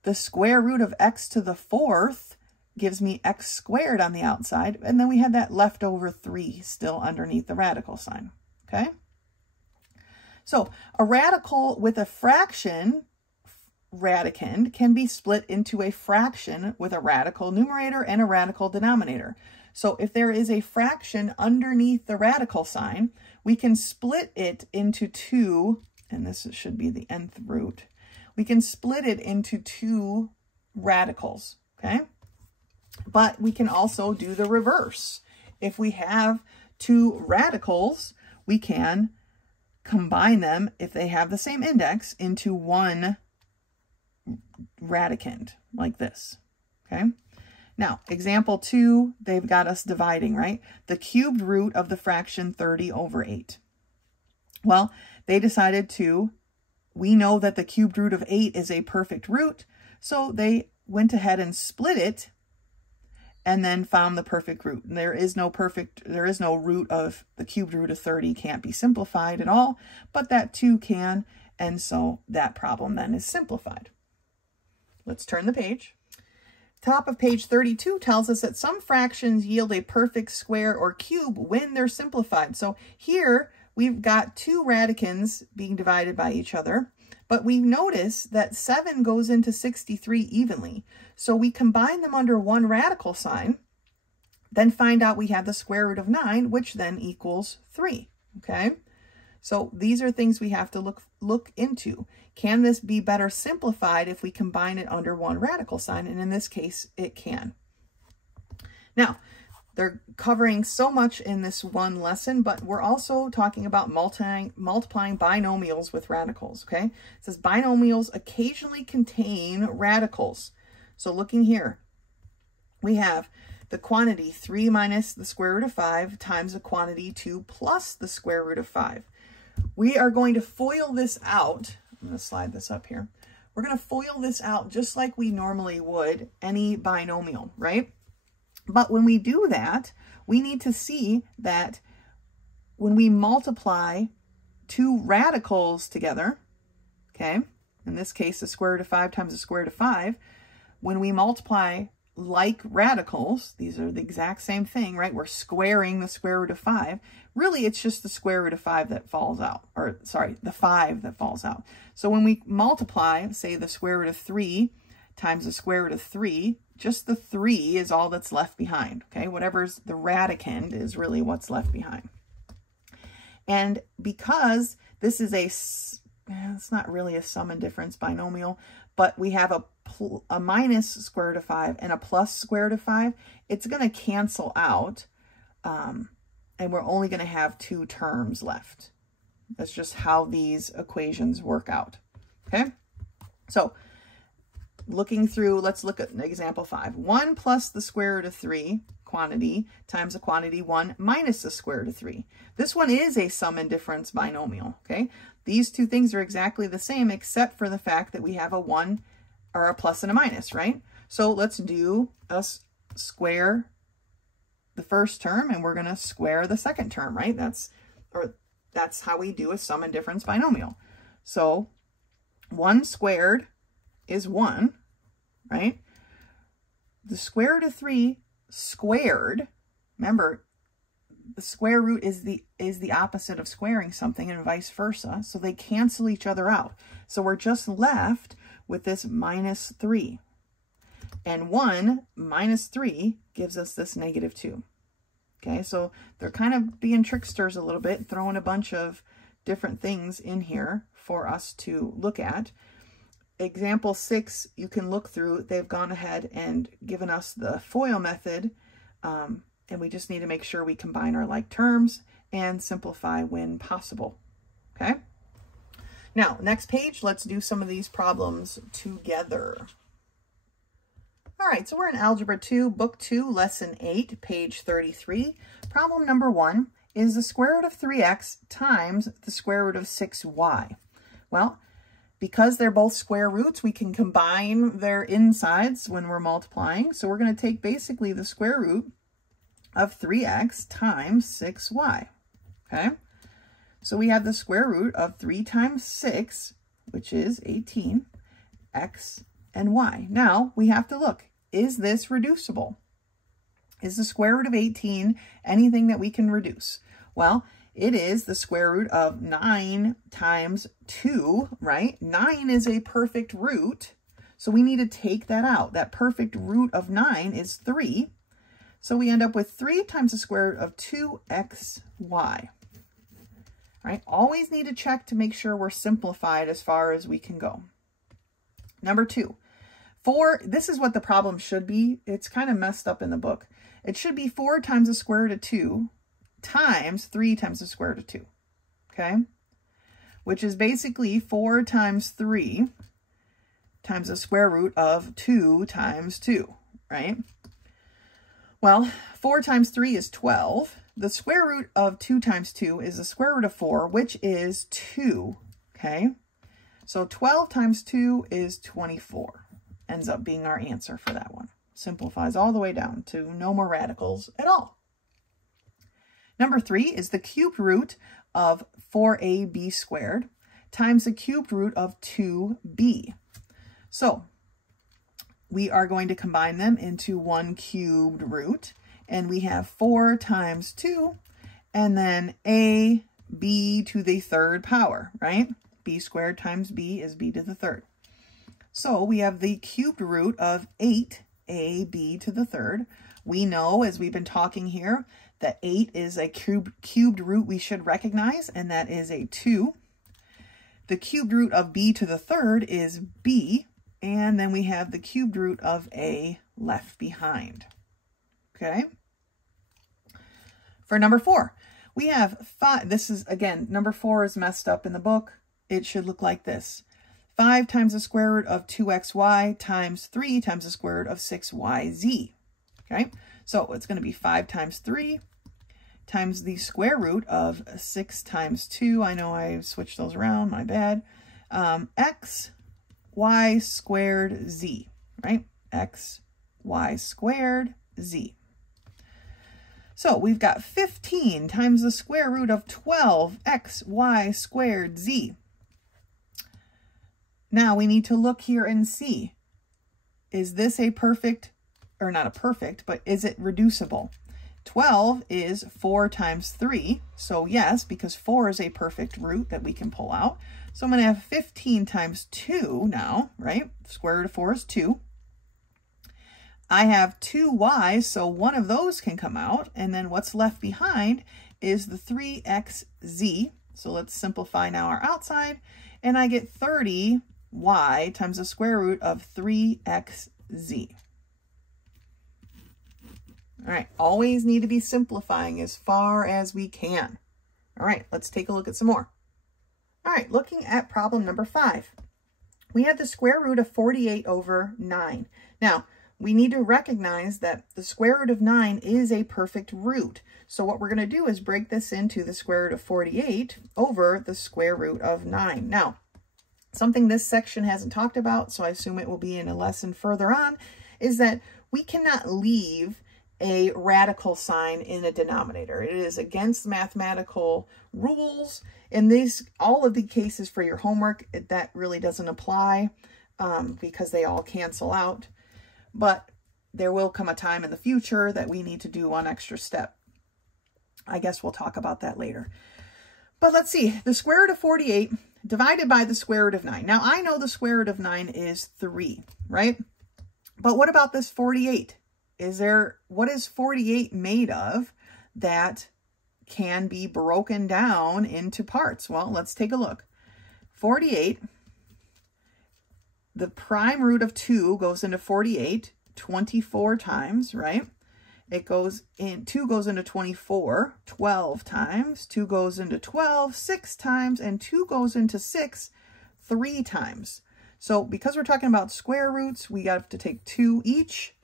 The square root of x to the fourth gives me x squared on the outside, and then we have that leftover 3 still underneath the radical sign, okay? So a radical with a fraction radicand can be split into a fraction with a radical numerator and a radical denominator. So if there is a fraction underneath the radical sign, we can split it into 2, and this should be the nth root. We can split it into 2 radicals, okay? But we can also do the reverse. If we have 2 radicals, we can combine them, if they have the same index, into 1 radicand, like this, okay? Now, example 2, they've got us dividing, right? The cubed root of the fraction 30/8. Well, they decided we know that the cubed root of 8 is a perfect root, so they went ahead and split it and then found the perfect root. And there is no root of the cubed root of 30 can't be simplified at all, but that 2 can, and so that problem then is simplified. Let's turn the page. Top of page 32 tells us that some fractions yield a perfect square or cube when they're simplified. So here we've got 2 radicands being divided by each other, but we notice that 7 goes into 63 evenly. So we combine them under 1 radical sign, then find out we have the square root of 9, which then equals 3, okay? So these are things we have to look into. Can this be better simplified if we combine it under 1 radical sign? And in this case, it can. Now, they're covering so much in this one lesson, but we're also talking about multiplying binomials with radicals, okay? It says binomials occasionally contain radicals. So looking here, we have the quantity 3 minus the square root of 5 times the quantity 2 plus the square root of 5. We are going to FOIL this out. I'm going to slide this up here. We're going to FOIL this out just like we normally would any binomial, right? But when we do that, we need to see that when we multiply 2 radicals together, okay, in this case, the square root of 5 times the square root of 5, when we multiply like radicals, these are the exact same thing, right? We're squaring the square root of 5. Really, it's just the square root of 5 that falls out, or sorry, the 5 that falls out. So when we multiply, say the square root of 3 times the square root of 3, just the 3 is all that's left behind, okay? Whatever's the radicand is really what's left behind. And because this is it's not really a sum and difference binomial, but we have a minus square root of 5 and a plus square root of 5, it's going to cancel out, and we're only going to have 2 terms left. That's just how these equations work out, okay? So looking through, let's look at example 5. 1 plus the square root of 3 quantity times the quantity 1 minus the square root of 3. This one is a sum and difference binomial, okay? These two things are exactly the same except for the fact that we have a 1 or a plus and a minus, right? So let's do us square the first term and we're going to square the second term, right? That's how we do a sum and difference binomial. So 1 squared is 1, right? The square root of 3 squared, remember, the square root is the opposite of squaring something and vice versa. So they cancel each other out. So we're just left with this minus 3. And 1 minus 3 gives us this negative 2. Okay, so they're kind of being tricksters a little bit, throwing a bunch of different things in here for us to look at. Example 6, you can look through. They've gone ahead and given us the FOIL method, and we just need to make sure we combine our like terms and simplify when possible, okay? Now, next page, let's do some of these problems together. All right, so we're in Algebra 2, Book 2, Lesson 8, page 33. Problem number 1 is the square root of 3x times the square root of 6y. Well, because they're both square roots, we can combine their insides when we're multiplying. So we're going to take basically the square root of 3x times 6y, okay? So we have the square root of 3 times 6, which is 18, x and y. Now we have to look, is this reducible? Is the square root of 18 anything that we can reduce? Well, it is the square root of 9 times 2, right? 9 is a perfect root, so we need to take that out. That perfect root of 9 is 3. So we end up with 3 times the square root of 2xy. Right? Always need to check to make sure we're simplified as far as we can go. Number 2. This is what the problem should be. It's kind of messed up in the book. It should be 4 times the square root of 2 times 3 times the square root of 2, okay? Which is basically 4 times 3 times the square root of 2 times 2, right? Well, 4 times 3 is 12. The square root of 2 times 2 is the square root of 4, which is 2, okay? So 12 times 2 is 24. Ends up being our answer for that one. Simplifies all the way down to no more radicals at all. Number 3 is the cubed root of 4ab squared times the cubed root of 2b. So we are going to combine them into one cubed root, and we have 4 times 2, and then a b to the third power, right? B squared times b is b to the third. So we have the cubed root of 8ab to the third. We know, as we've been talking here, that 8 is a cubed root we should recognize, and that is a 2. The cubed root of b to the third is b, and then we have the cubed root of a left behind. Okay? For number 4, we have 5. This is, again, number 4 is messed up in the book. It should look like this. 5 times the square root of 2xy times 3 times the square root of 6yz. Okay? So it's going to be 5 times 3 times the square root of 6 times 2. I know I switched those around, my bad. X, y squared, z, right? X, y squared, z. So we've got 15 times the square root of 12 x, y squared, z. Now we need to look here and see, is this a perfect, or not a perfect, but is it reducible? 12 is 4 times 3. So yes, because 4 is a perfect root that we can pull out. So I'm going to have 15 times 2 now, right? Square root of 4 is 2. I have 2y, so one of those can come out. And then what's left behind is the 3xz. So let's simplify now our outside. And I get 30y times the square root of 3xz. All right, always need to be simplifying as far as we can. All right, let's take a look at some more. All right, looking at problem number 5. We have the square root of 48 over 9. Now, we need to recognize that the square root of 9 is a perfect root. So what we're going to do is break this into the square root of 48 over the square root of 9. Now, something this section hasn't talked about, so I assume it will be in a lesson further on, is that we cannot leave a radical sign in a denominator. It is against mathematical rules. In all of the cases for your homework, that really doesn't apply because they all cancel out. But there will come a time in the future that we need to do one extra step. I guess we'll talk about that later. But let's see, the square root of 48 divided by the square root of 9. Now I know the square root of 9 is 3, right? But what about this 48? What is 48 made of that can be broken down into parts? Well, let's take a look. 48, the prime root of 2 goes into 48 24 times, right? It goes in, 2 goes into 24 12 times, 2 goes into 12 6 times, and 2 goes into 6 3 times. So because we're talking about square roots, we have to take 2 each.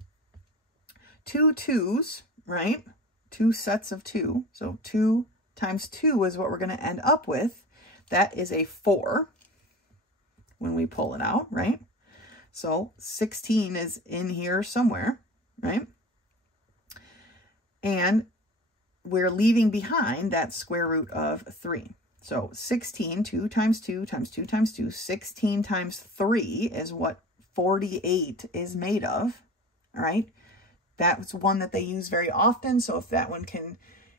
2 2s, right? 2 sets of 2. So 2 times 2 is what we're going to end up with. That is a 4 when we pull it out, right? So 16 is in here somewhere, right? And we're leaving behind that square root of 3. So 16, 2 times 2 times 2 times 2, 16 times 3 is what 48 is made of, all right? That's one that they use very often. So if that one can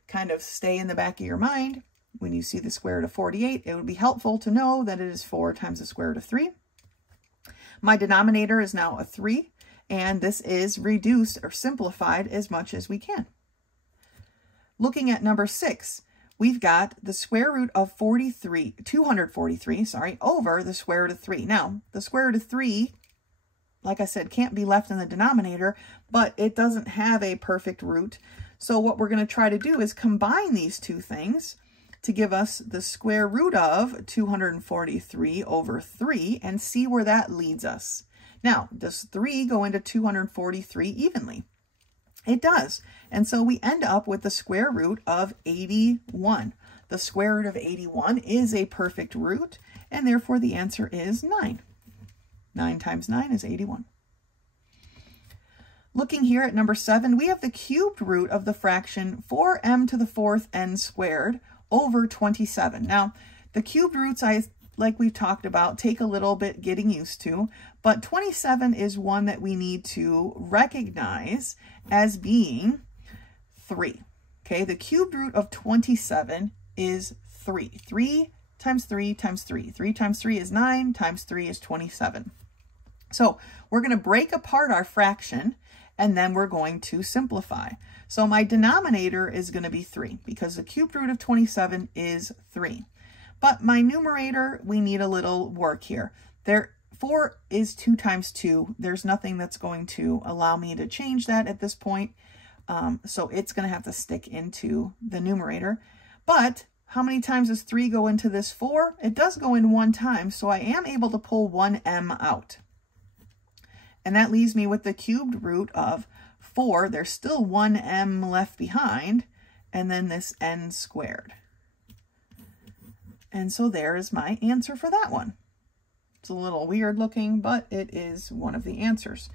kind of stay in the back of your mind, when you see the square root of 48, it would be helpful to know that it is 4 times the square root of 3. My denominator is now a 3, and this is reduced or simplified as much as we can. Looking at number 6, we've got the square root of 243, over the square root of 3. Now, the square root of 3, like I said, can't be left in the denominator, but it doesn't have a perfect root. So what we're going to try to do is combine these two things to give us the square root of 243 over 3 and see where that leads us. Now, does 3 go into 243 evenly? It does. And so we end up with the square root of 81. The square root of 81 is a perfect root, and therefore the answer is 9. 9 times 9 is 81. Looking here at number 7, we have the cubed root of the fraction 4m to the 4th n squared over 27. Now, the cubed roots, like we've talked about, take a little bit getting used to, but 27 is one that we need to recognize as being 3. Okay, the cubed root of 27 is 3. 3 times 3 times 3. 3 times 3 is 9, times 3 is 27. So we're going to break apart our fraction, and then we're going to simplify. So my denominator is going to be 3, because the cubed root of 27 is 3. But my numerator, we need a little work here. 4 is 2 times 2. There's nothing that's going to allow me to change that at this point. So it's going to have to stick into the numerator. But how many times does 3 go into this 4? It does go in 1 time, so I am able to pull 1m out. And that leaves me with the cubed root of 4. There's still 1m left behind, and then this n squared. And so there is my answer for that one. It's a little weird looking, but it is one of the answers.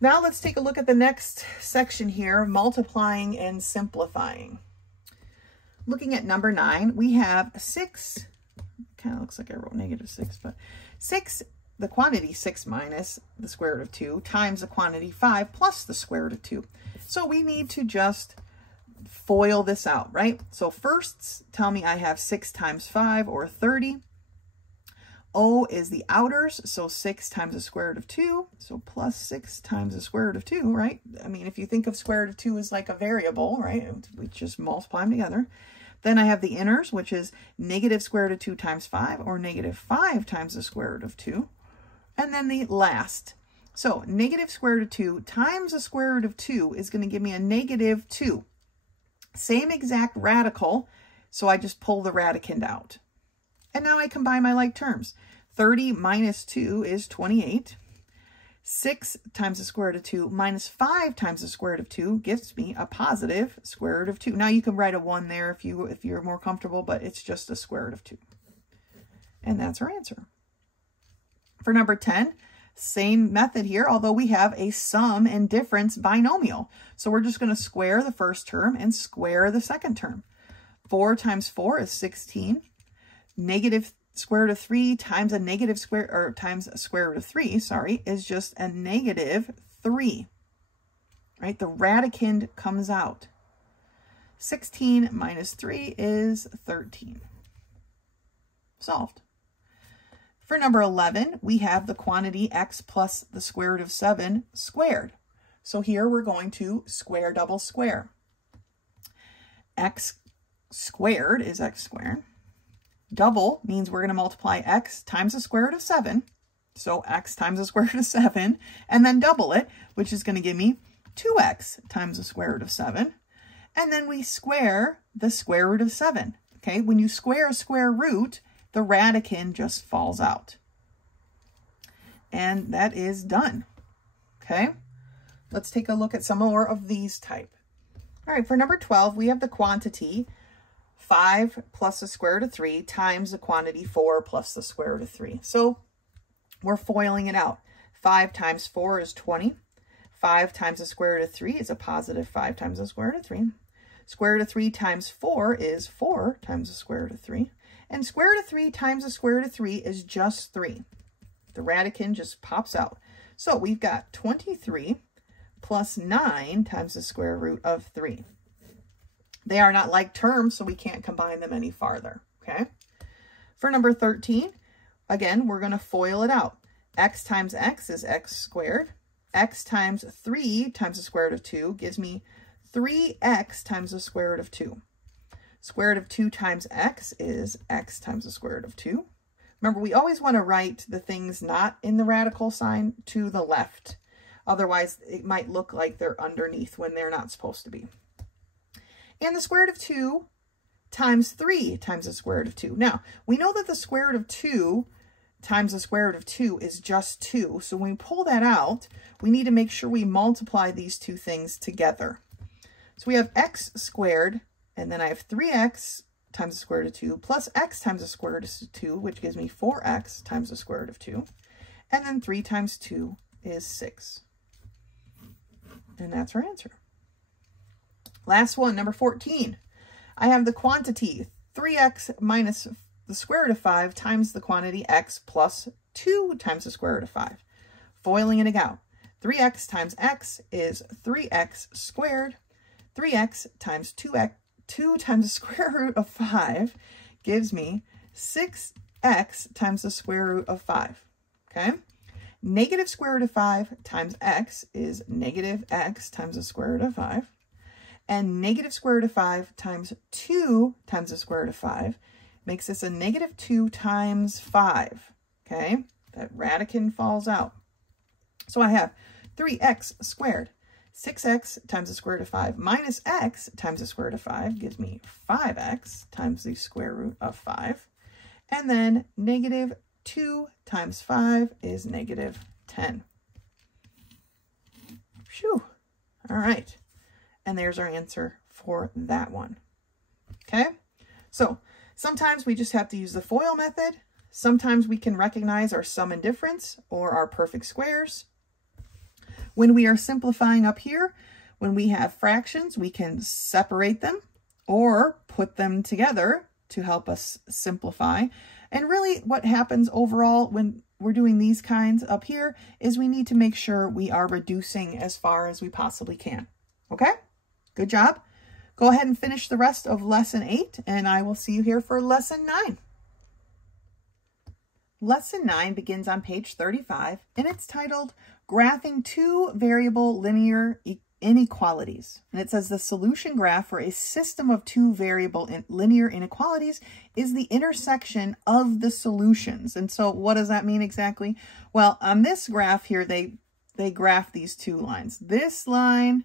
Now let's take a look at the next section here, multiplying and simplifying. Looking at number 9, we have 6 kind of looks like I wrote -6, but 6, the quantity 6 minus the square root of 2 times the quantity 5 plus the square root of 2. So we need to just FOIL this out, right? So first, tell me I have 6 times 5, or 30. O is the outers, so 6 times the square root of 2, so plus 6 times the square root of 2, right? I mean, if you think of square root of 2 as like a variable, right? We just multiply them together. Then I have the inners, which is negative square root of 2 times 5, or negative 5 times the square root of 2. And then the last. So negative square root of 2 times the square root of 2 is going to give me a negative 2. Same exact radical, so I just pull the radicand out. And now I combine my like terms. 30 minus 2 is 28. 6 times the square root of 2 minus 5 times the square root of 2 gives me a positive square root of 2. Now you can write a 1 there if you're more comfortable, but it's just a square root of 2. And that's our answer. For number 10, same method here, although we have a sum and difference binomial. So we're just going to square the first term and square the second term. 4 times 4 is 16. Negative square root of 3 times a negative square, or times a square root of 3, sorry, is just a negative 3. Right? The radicand comes out. 16 minus 3 is 13. Solved. For number 11, we have the quantity x plus the square root of 7 squared. So here we're going to square double square. X squared is x squared. Double means we're going to multiply x times the square root of 7. So x times the square root of 7, and then double it, which is going to give me 2x times the square root of 7. And then we square the square root of 7. Okay, when you square a square root, the radicand just falls out. And that is done. Okay, let's take a look at some more of these type. All right, for number 12, we have the quantity 5 plus the square root of 3 times the quantity 4 plus the square root of 3. So we're FOILing it out. 5 times 4 is 20. 5 times the square root of 3 is a positive 5 times the square root of 3. Square root of 3 times 4 is 4 times the square root of 3. And square root of 3 times the square root of 3 is just 3. The radicand just pops out. So we've got 23 plus 9 times the square root of 3. They are not like terms, so we can't combine them any farther, okay? For number 13, again, we're going to FOIL it out. X times x is x squared. X times 3 times the square root of 2 gives me 3x times the square root of 2. Square root of 2 times x is x times the square root of 2. Remember, we always want to write the things not in the radical sign to the left. Otherwise, it might look like they're underneath when they're not supposed to be. And the square root of 2 times 3 times the square root of 2. Now, we know that the square root of 2 times the square root of 2 is just 2. So when we pull that out, we need to make sure we multiply these two things together. So we have x squared, and then I have 3x times the square root of 2 plus x times the square root of 2, which gives me 4x times the square root of 2. And then 3 times 2 is 6. And that's our answer. Last one, number 14. I have the quantity 3x minus the square root of 5 times the quantity x plus 2 times the square root of 5. FOILing it out. 3x times x is 3x squared. 3x times 2x, 2 times the square root of 5 gives me 6x times the square root of 5. Okay? Negative square root of 5 times x is negative x times the square root of 5. And negative square root of 5 times 2 times the square root of 5 makes this a negative 2 times 5. Okay? That radicand falls out. So I have 3x squared. 6x times the square root of 5 minus x times the square root of 5 gives me 5x times the square root of 5. And then negative 2 times 5 is negative 10. Phew. All right. And there's our answer for that one. Okay? So sometimes we just have to use the FOIL method. Sometimes we can recognize our sum and difference or our perfect squares. When we are simplifying up here, when we have fractions, we can separate them or put them together to help us simplify. And really what happens overall when we're doing these kinds up here is we need to make sure we are reducing as far as we possibly can. Okay? Good job. Go ahead and finish the rest of lesson 8, and I will see you here for lesson 9. Lesson 9 begins on page 35, and it's titled Graphing Two Variable Linear Inequalities. And it says the solution graph for a system of two variable linear inequalities is the intersection of the solutions. And so what does that mean exactly? Well, on this graph here, they graph these two lines. This line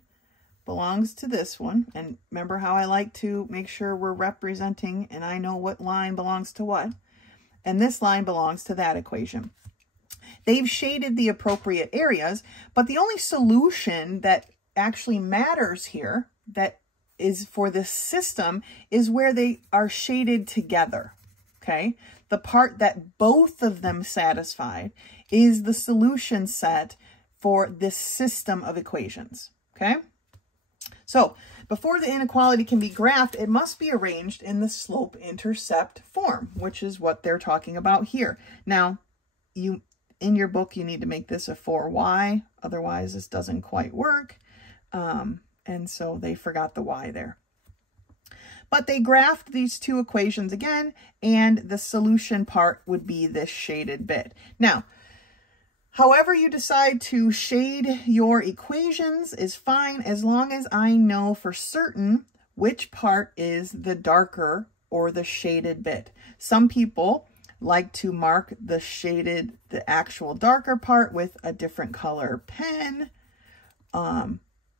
belongs to this one. And remember how I like to make sure we're representing and I know what line belongs to what. And this line belongs to that equation. They've shaded the appropriate areas, but the only solution that actually matters here that is for this system is where they are shaded together. Okay? The part that both of them satisfied is the solution set for this system of equations. Okay? So before the inequality can be graphed, it must be arranged in the slope-intercept form, which is what they're talking about here. Now, in your book, you need to make this a 4y, otherwise this doesn't quite work. And so they forgot the y there. But they graphed these two equations again, and the solution part would be this shaded bit. Now, however you decide to shade your equations is fine as long as I know for certain which part is the darker or the shaded bit. Some people like to mark the actual darker part with a different color pen,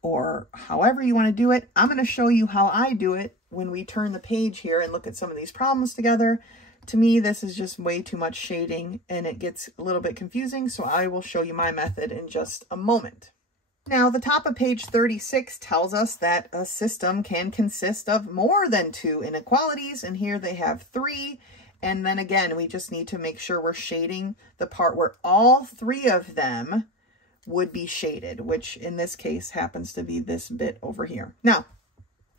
or however you want to do it. I'm going to show you how I do it when we turn the page here and look at some of these problems together. To me, this is just way too much shading and it gets a little bit confusing, so I will show you my method in just a moment. Now, the top of page 36 tells us that a system can consist of more than two inequalities, and here they have 3. And then again, we just need to make sure we're shading the part where all 3 of them would be shaded, which in this case happens to be this bit over here. Now,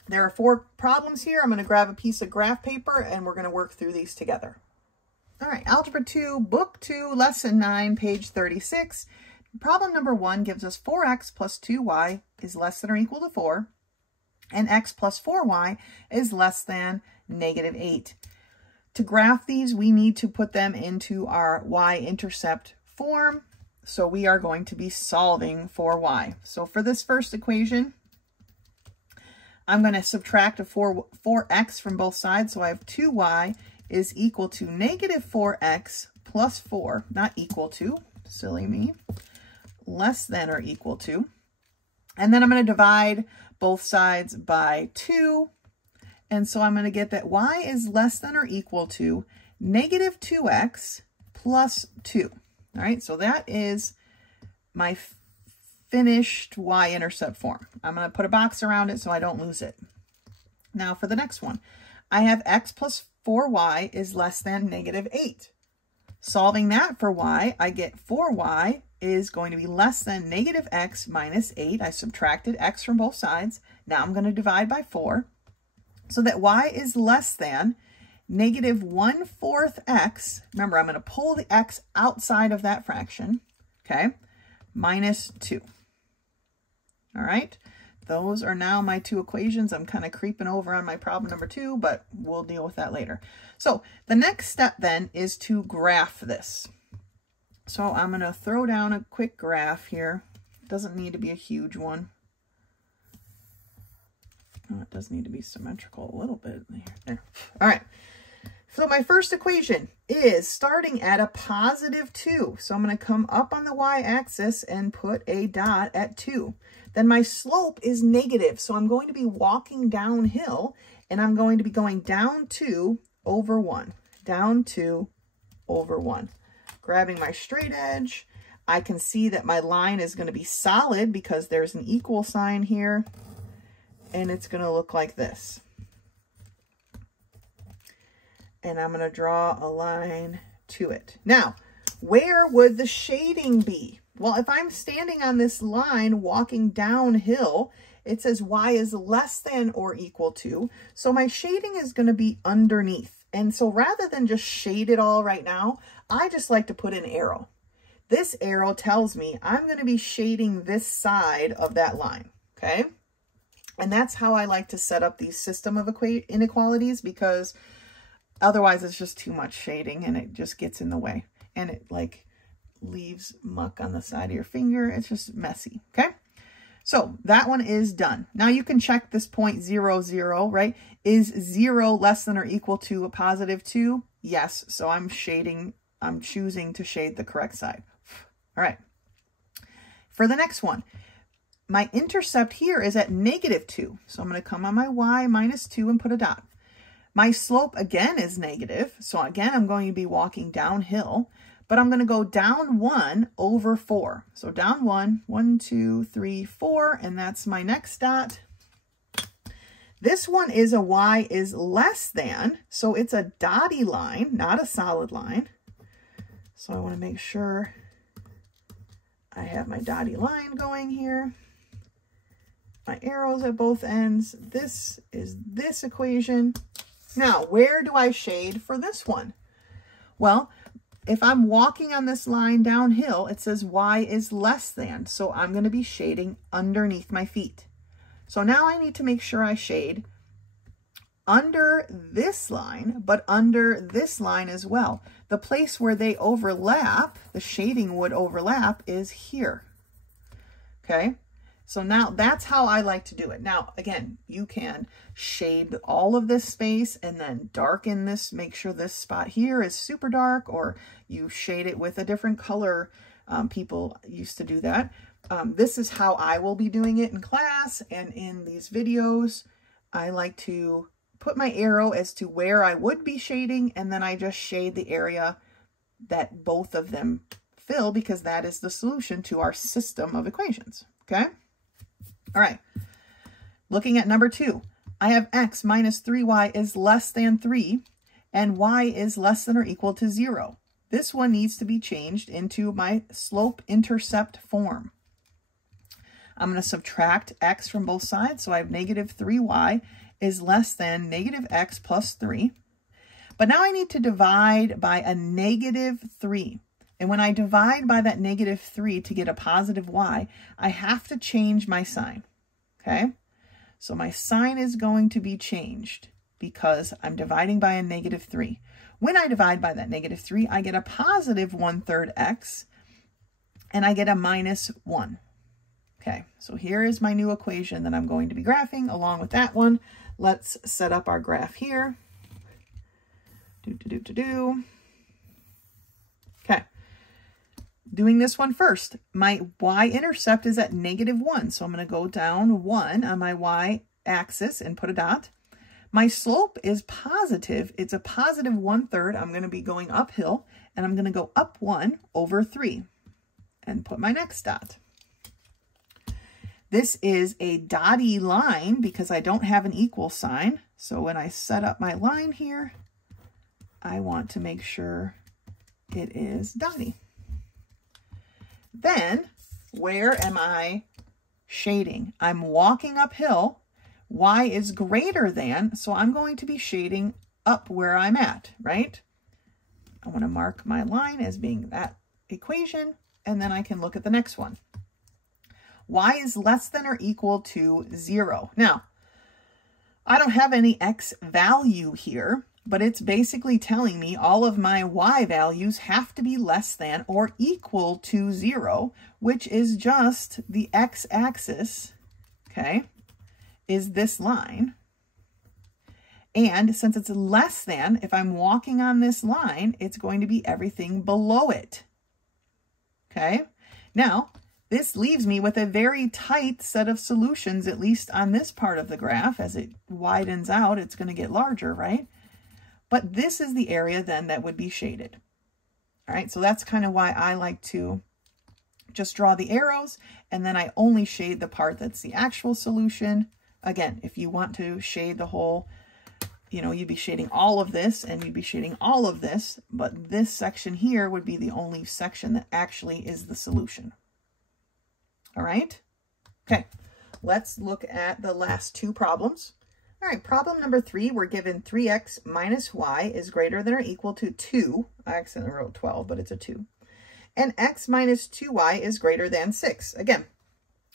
there are 4 problems here. I'm going to grab a piece of graph paper and we're going to work through these together. All right, Algebra 2, Book 2, Lesson 9, page 36. Problem number 1 gives us 4x plus 2y is less than or equal to 4, and x plus 4y is less than negative 8. To graph these, we need to put them into our y-intercept form. So we are going to be solving for y. So for this first equation, I'm going to subtract a 4x from both sides. So I have 2y is equal to negative 4x plus 4, not equal to, silly me, less than or equal to. And then I'm going to divide both sides by 2. And so I'm going to get that y is less than or equal to negative 2x plus 2. All right, so that is my finished y-intercept form. I'm going to put a box around it so I don't lose it. Now for the next one, I have x plus 4y is less than negative 8. Solving that for y, I get 4y is going to be less than negative x minus 8. I subtracted x from both sides. Now I'm going to divide by 4 so that y is less than negative 1/4 x. Remember, I'm going to pull the x outside of that fraction, okay, minus 2. All right, those are now my 2 equations. I'm kind of creeping over on my problem number 2, but we'll deal with that later. So the next step then is to graph this. So I'm going to throw down a quick graph here. It doesn't need to be a huge one. Oh, it does need to be symmetrical a little bit. There. All right. So my first equation is starting at a positive 2. So I'm going to come up on the y-axis and put a dot at 2. Then my slope is negative. So I'm going to be walking downhill and I'm going to be going down 2 over 1. Down 2 over 1. Grabbing my straight edge, I can see that my line is going to be solid because there's an equal sign here. And it's going to look like this. And I'm going to draw a line to it. Now, where would the shading be? Well, if I'm standing on this line walking downhill it says y is less than or equal to. So my shading is going to be underneath. And so rather than just shade it all right now, I just like to put an arrow. This arrow tells me I'm going to be shading this side of that line, okay? And that's how I like to set up these system of inequalities, because otherwise it's just too much shading and it just gets in the way. And it like leaves muck on the side of your finger. It's just messy, okay? So that one is done. Now you can check this point 0, 0, right? Is 0 less than or equal to a positive 2? Yes. So I'm choosing to shade the correct side. All right. For the next one, my intercept here is at -2. So I'm going to come on my y minus 2 and put a dot. My slope again is negative. So again, I'm going to be walking downhill, but I'm going to go down 1 over 4. So down 1, 1, 2, 3, 4, and that's my next dot. This one is a y is less than, so it's a dotty line, not a solid line. So I want to make sure I have my dotty line going here. My arrows at both ends. This is this equation. Now, where do I shade for this one? Well, if I'm walking on this line downhill, it says y is less than, so I'm going to be shading underneath my feet. So now I need to make sure I shade under this line, but under this line as well. The place where they overlap, the shading would overlap, is here. Okay, so now that's how I like to do it. Now, again, you can shade all of this space and then darken this, make sure this spot here is super dark, or you shade it with a different color. People used to do that. This is how I will be doing it in class and in these videos. I like to put my arrow as to where I would be shading, and then I just shade the area that both of them fill, because that is the solution to our system of equations, okay? All right, looking at number 2, I have x minus 3y is less than 3, and y is less than or equal to 0. This one needs to be changed into my slope-intercept form. I'm going to subtract x from both sides, so I have negative 3y is less than negative x plus 3. But now I need to divide by a negative 3. And when I divide by that negative 3 to get a positive y, I have to change my sign, okay? So my sign is going to be changed because I'm dividing by a negative 3. When I divide by that negative 3, I get a positive 1/3 x, and I get a minus 1. Okay, so here is my new equation that I'm going to be graphing along with that one. Let's set up our graph here. Okay, doing this one first. My y-intercept is at -1, so I'm going to go down 1 on my y-axis and put a dot. My slope is positive. It's a positive 1/3. I'm going to be going uphill, and I'm going to go up 1 over 3 and put my next dot. This is a dotty line because I don't have an equal sign. So when I set up my line here, I want to make sure it is dotty. Then, where am I shading? I'm walking uphill. Y is greater than, so I'm going to be shading up where I'm at, right? I want to mark my line as being that equation, and then I can look at the next one. Y is less than or equal to 0. Now, I don't have any x value here, but it's basically telling me all of my y values have to be less than or equal to 0, which is just the x-axis, okay, is this line. And since it's less than, if I'm walking on this line, it's going to be everything below it, okay? Now, this leaves me with a very tight set of solutions, at least on this part of the graph. As it widens out, it's going to get larger, right? But this is the area then that would be shaded. All right, so that's kind of why I like to just draw the arrows, and then I only shade the part that's the actual solution. Again, if you want to shade the whole, you know, you'd be shading all of this and you'd be shading all of this, but this section here would be the only section that actually is the solution. All right. Okay. let's look at the last two problems. All right, problem number 3, we're given 3x minus y is greater than or equal to 2. I accidentally wrote 12, but it's a 2. And x minus 2y is greater than 6. Again,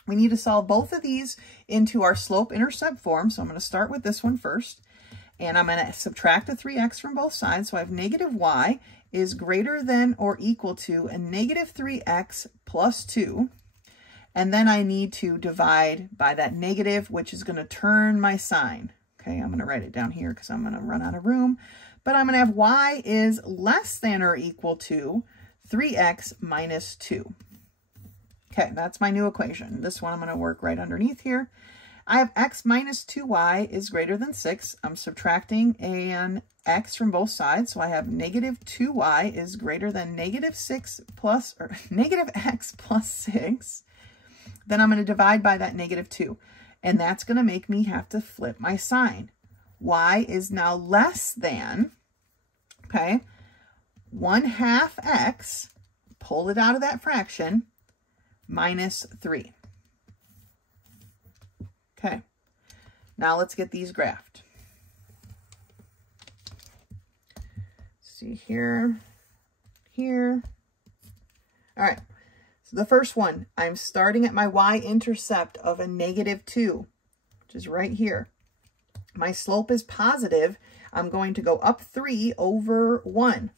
we need to solve both of these into our slope-intercept form. So I'm going to start with this one first. And I'm going to subtract the 3x from both sides. So I have negative y is greater than or equal to a negative 3x plus 2. And then I need to divide by that negative, which is going to turn my sign. Okay, I'm going to write it down here because I'm going to run out of room. But I'm going to have y is less than or equal to 3x minus 2. Okay, that's my new equation. This one I'm going to work right underneath here. I have x minus 2y is greater than 6. I'm subtracting an x from both sides. So I have negative 2y is greater than negative 6 plus, or negative x plus 6. Then I'm going to divide by that negative 2. And that's going to make me have to flip my sign. Y is now less than, okay, 1/2 x, pull it out of that fraction, minus 3. Okay, now let's get these graphed. See here, here. All right, so the first one, I'm starting at my y-intercept of a negative 2, which is right here. My slope is positive. I'm going to go up 3 over 1.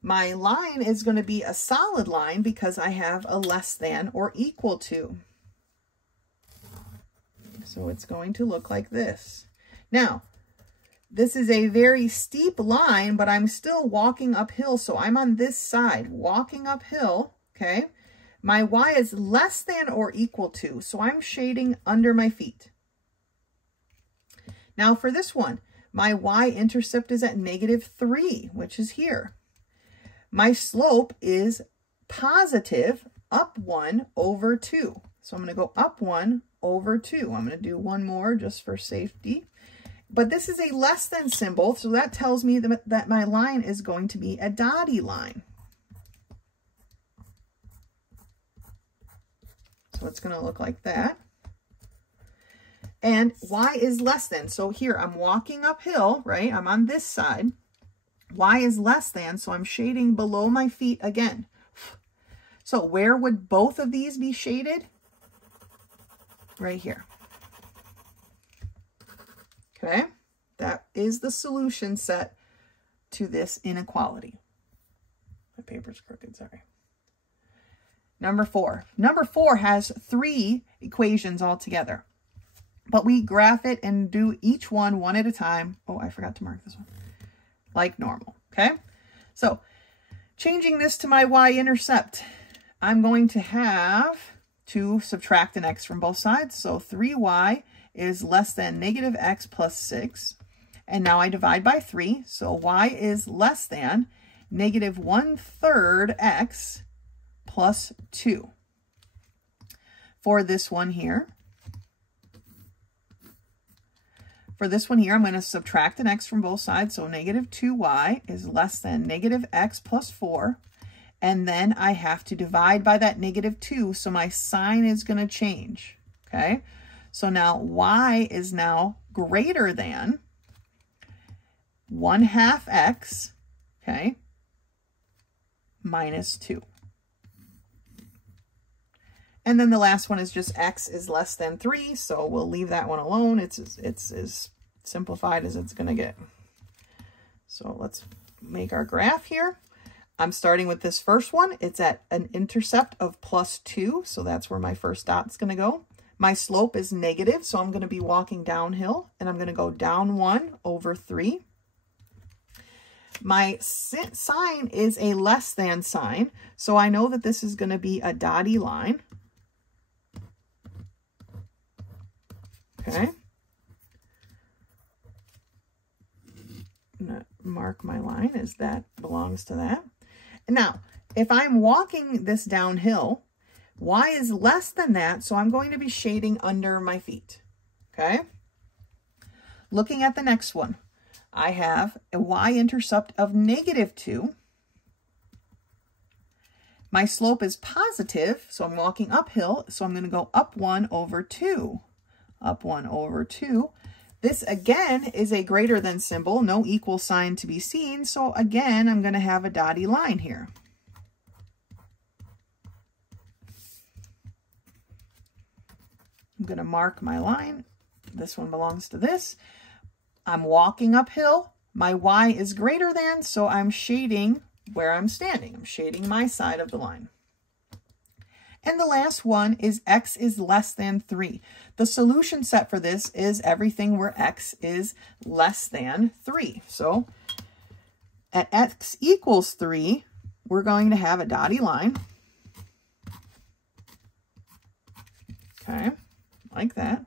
My line is going to be a solid line because I have a less than or equal to. So it's going to look like this. Now, this is a very steep line, but I'm still walking uphill. So I'm on this side, walking uphill, okay? My y is less than or equal to, so I'm shading under my feet. Now for this one, my y-intercept is at negative 3, which is here. My slope is positive, up 1 over 2. So I'm going to go up 1 over 2. I'm going to do one more just for safety. But this is a less than symbol, so that tells me that my line is going to be a dotted line. So it's going to look like that. And y is less than. So here I'm walking uphill, right? I'm on this side. Y is less than, so I'm shading below my feet again. So where would both of these be shaded? Right here. Okay, that is the solution set to this inequality. My paper's crooked, sorry. Number 4. Number 4 has 3 equations altogether, but we graph it and do each one at a time. Oh, I forgot to mark this one. Like normal, okay? So changing this to my y-intercept, I'm going to have to subtract an x from both sides. So 3y is less than negative x plus 6. And now I divide by 3. So y is less than negative 1/3 x plus 2. For this one here, I'm going to subtract an x from both sides. So negative 2y is less than negative x plus 4. And then I have to divide by that negative 2. So my sign is going to change. Okay. So now y is now greater than 1/2 x, okay, minus 2. And then the last one is just x is less than 3, so we'll leave that one alone. It's as simplified as it's going to get. So let's make our graph here. I'm starting with this first one. It's at an intercept of plus 2, so that's where my first dot's going to go. My slope is negative, so I'm going to be walking downhill, and I'm going to go down 1 over 3. My sign is a less than sign, so I know that this is going to be a dotted line. Okay. I'm going to mark my line as that belongs to that. And now, if I'm walking this downhill, y is less than that, so I'm going to be shading under my feet. Okay. Looking at the next one, I have a y-intercept of negative 2. My slope is positive, so I'm walking uphill, so I'm going to go up 1 over 2. up 1 over 2. This again is a greater than symbol, no equal sign to be seen. So again, I'm going to have a dotted line here. I'm going to mark my line. This one belongs to this. I'm walking uphill. My y is greater than, so I'm shading where I'm standing. I'm shading my side of the line. And the last one is x is less than 3. The solution set for this is everything where x is less than 3. So at x equals 3, we're going to have a dotted line. Okay, like that.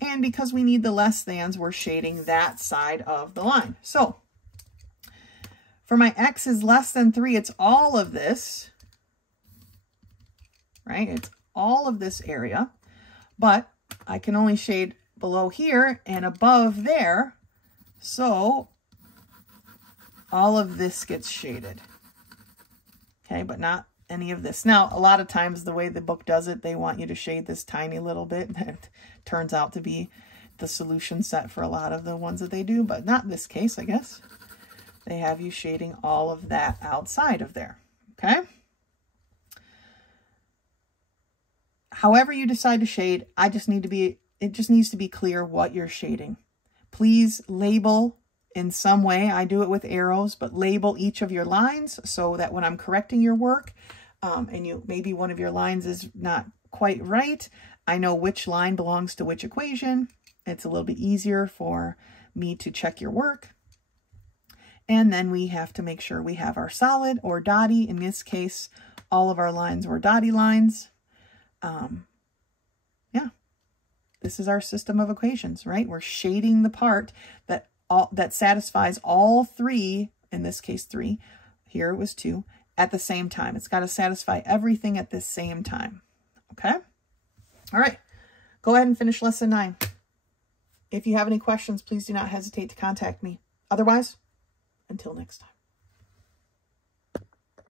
And because we need the less thans, we're shading that side of the line. So for my x is less than 3, it's all of this. Right? It's all of this area, but I can only shade below here and above there. So all of this gets shaded. Okay, but not any of this. Now, a lot of times the way the book does it, they want you to shade this tiny little bit. That turns out to be the solution set for a lot of the ones that they do, but not in this case, I guess. They have you shading all of that outside of there. Okay? However you decide to shade, it just needs to be clear what you're shading. Please label in some way. I do it with arrows, but label each of your lines so that when I'm correcting your work, and maybe one of your lines is not quite right, I know which line belongs to which equation. It's a little bit easier for me to check your work. And then we have to make sure we have our solid or dotty. In this case, all of our lines were dotty lines. Yeah, this is our system of equations, right? We're shading the part that satisfies all 3, in this case 3, here it was 2, at the same time. It's got to satisfy everything at the same time. Okay? All right, go ahead and finish lesson 9. If you have any questions, please do not hesitate to contact me. Otherwise, until next time.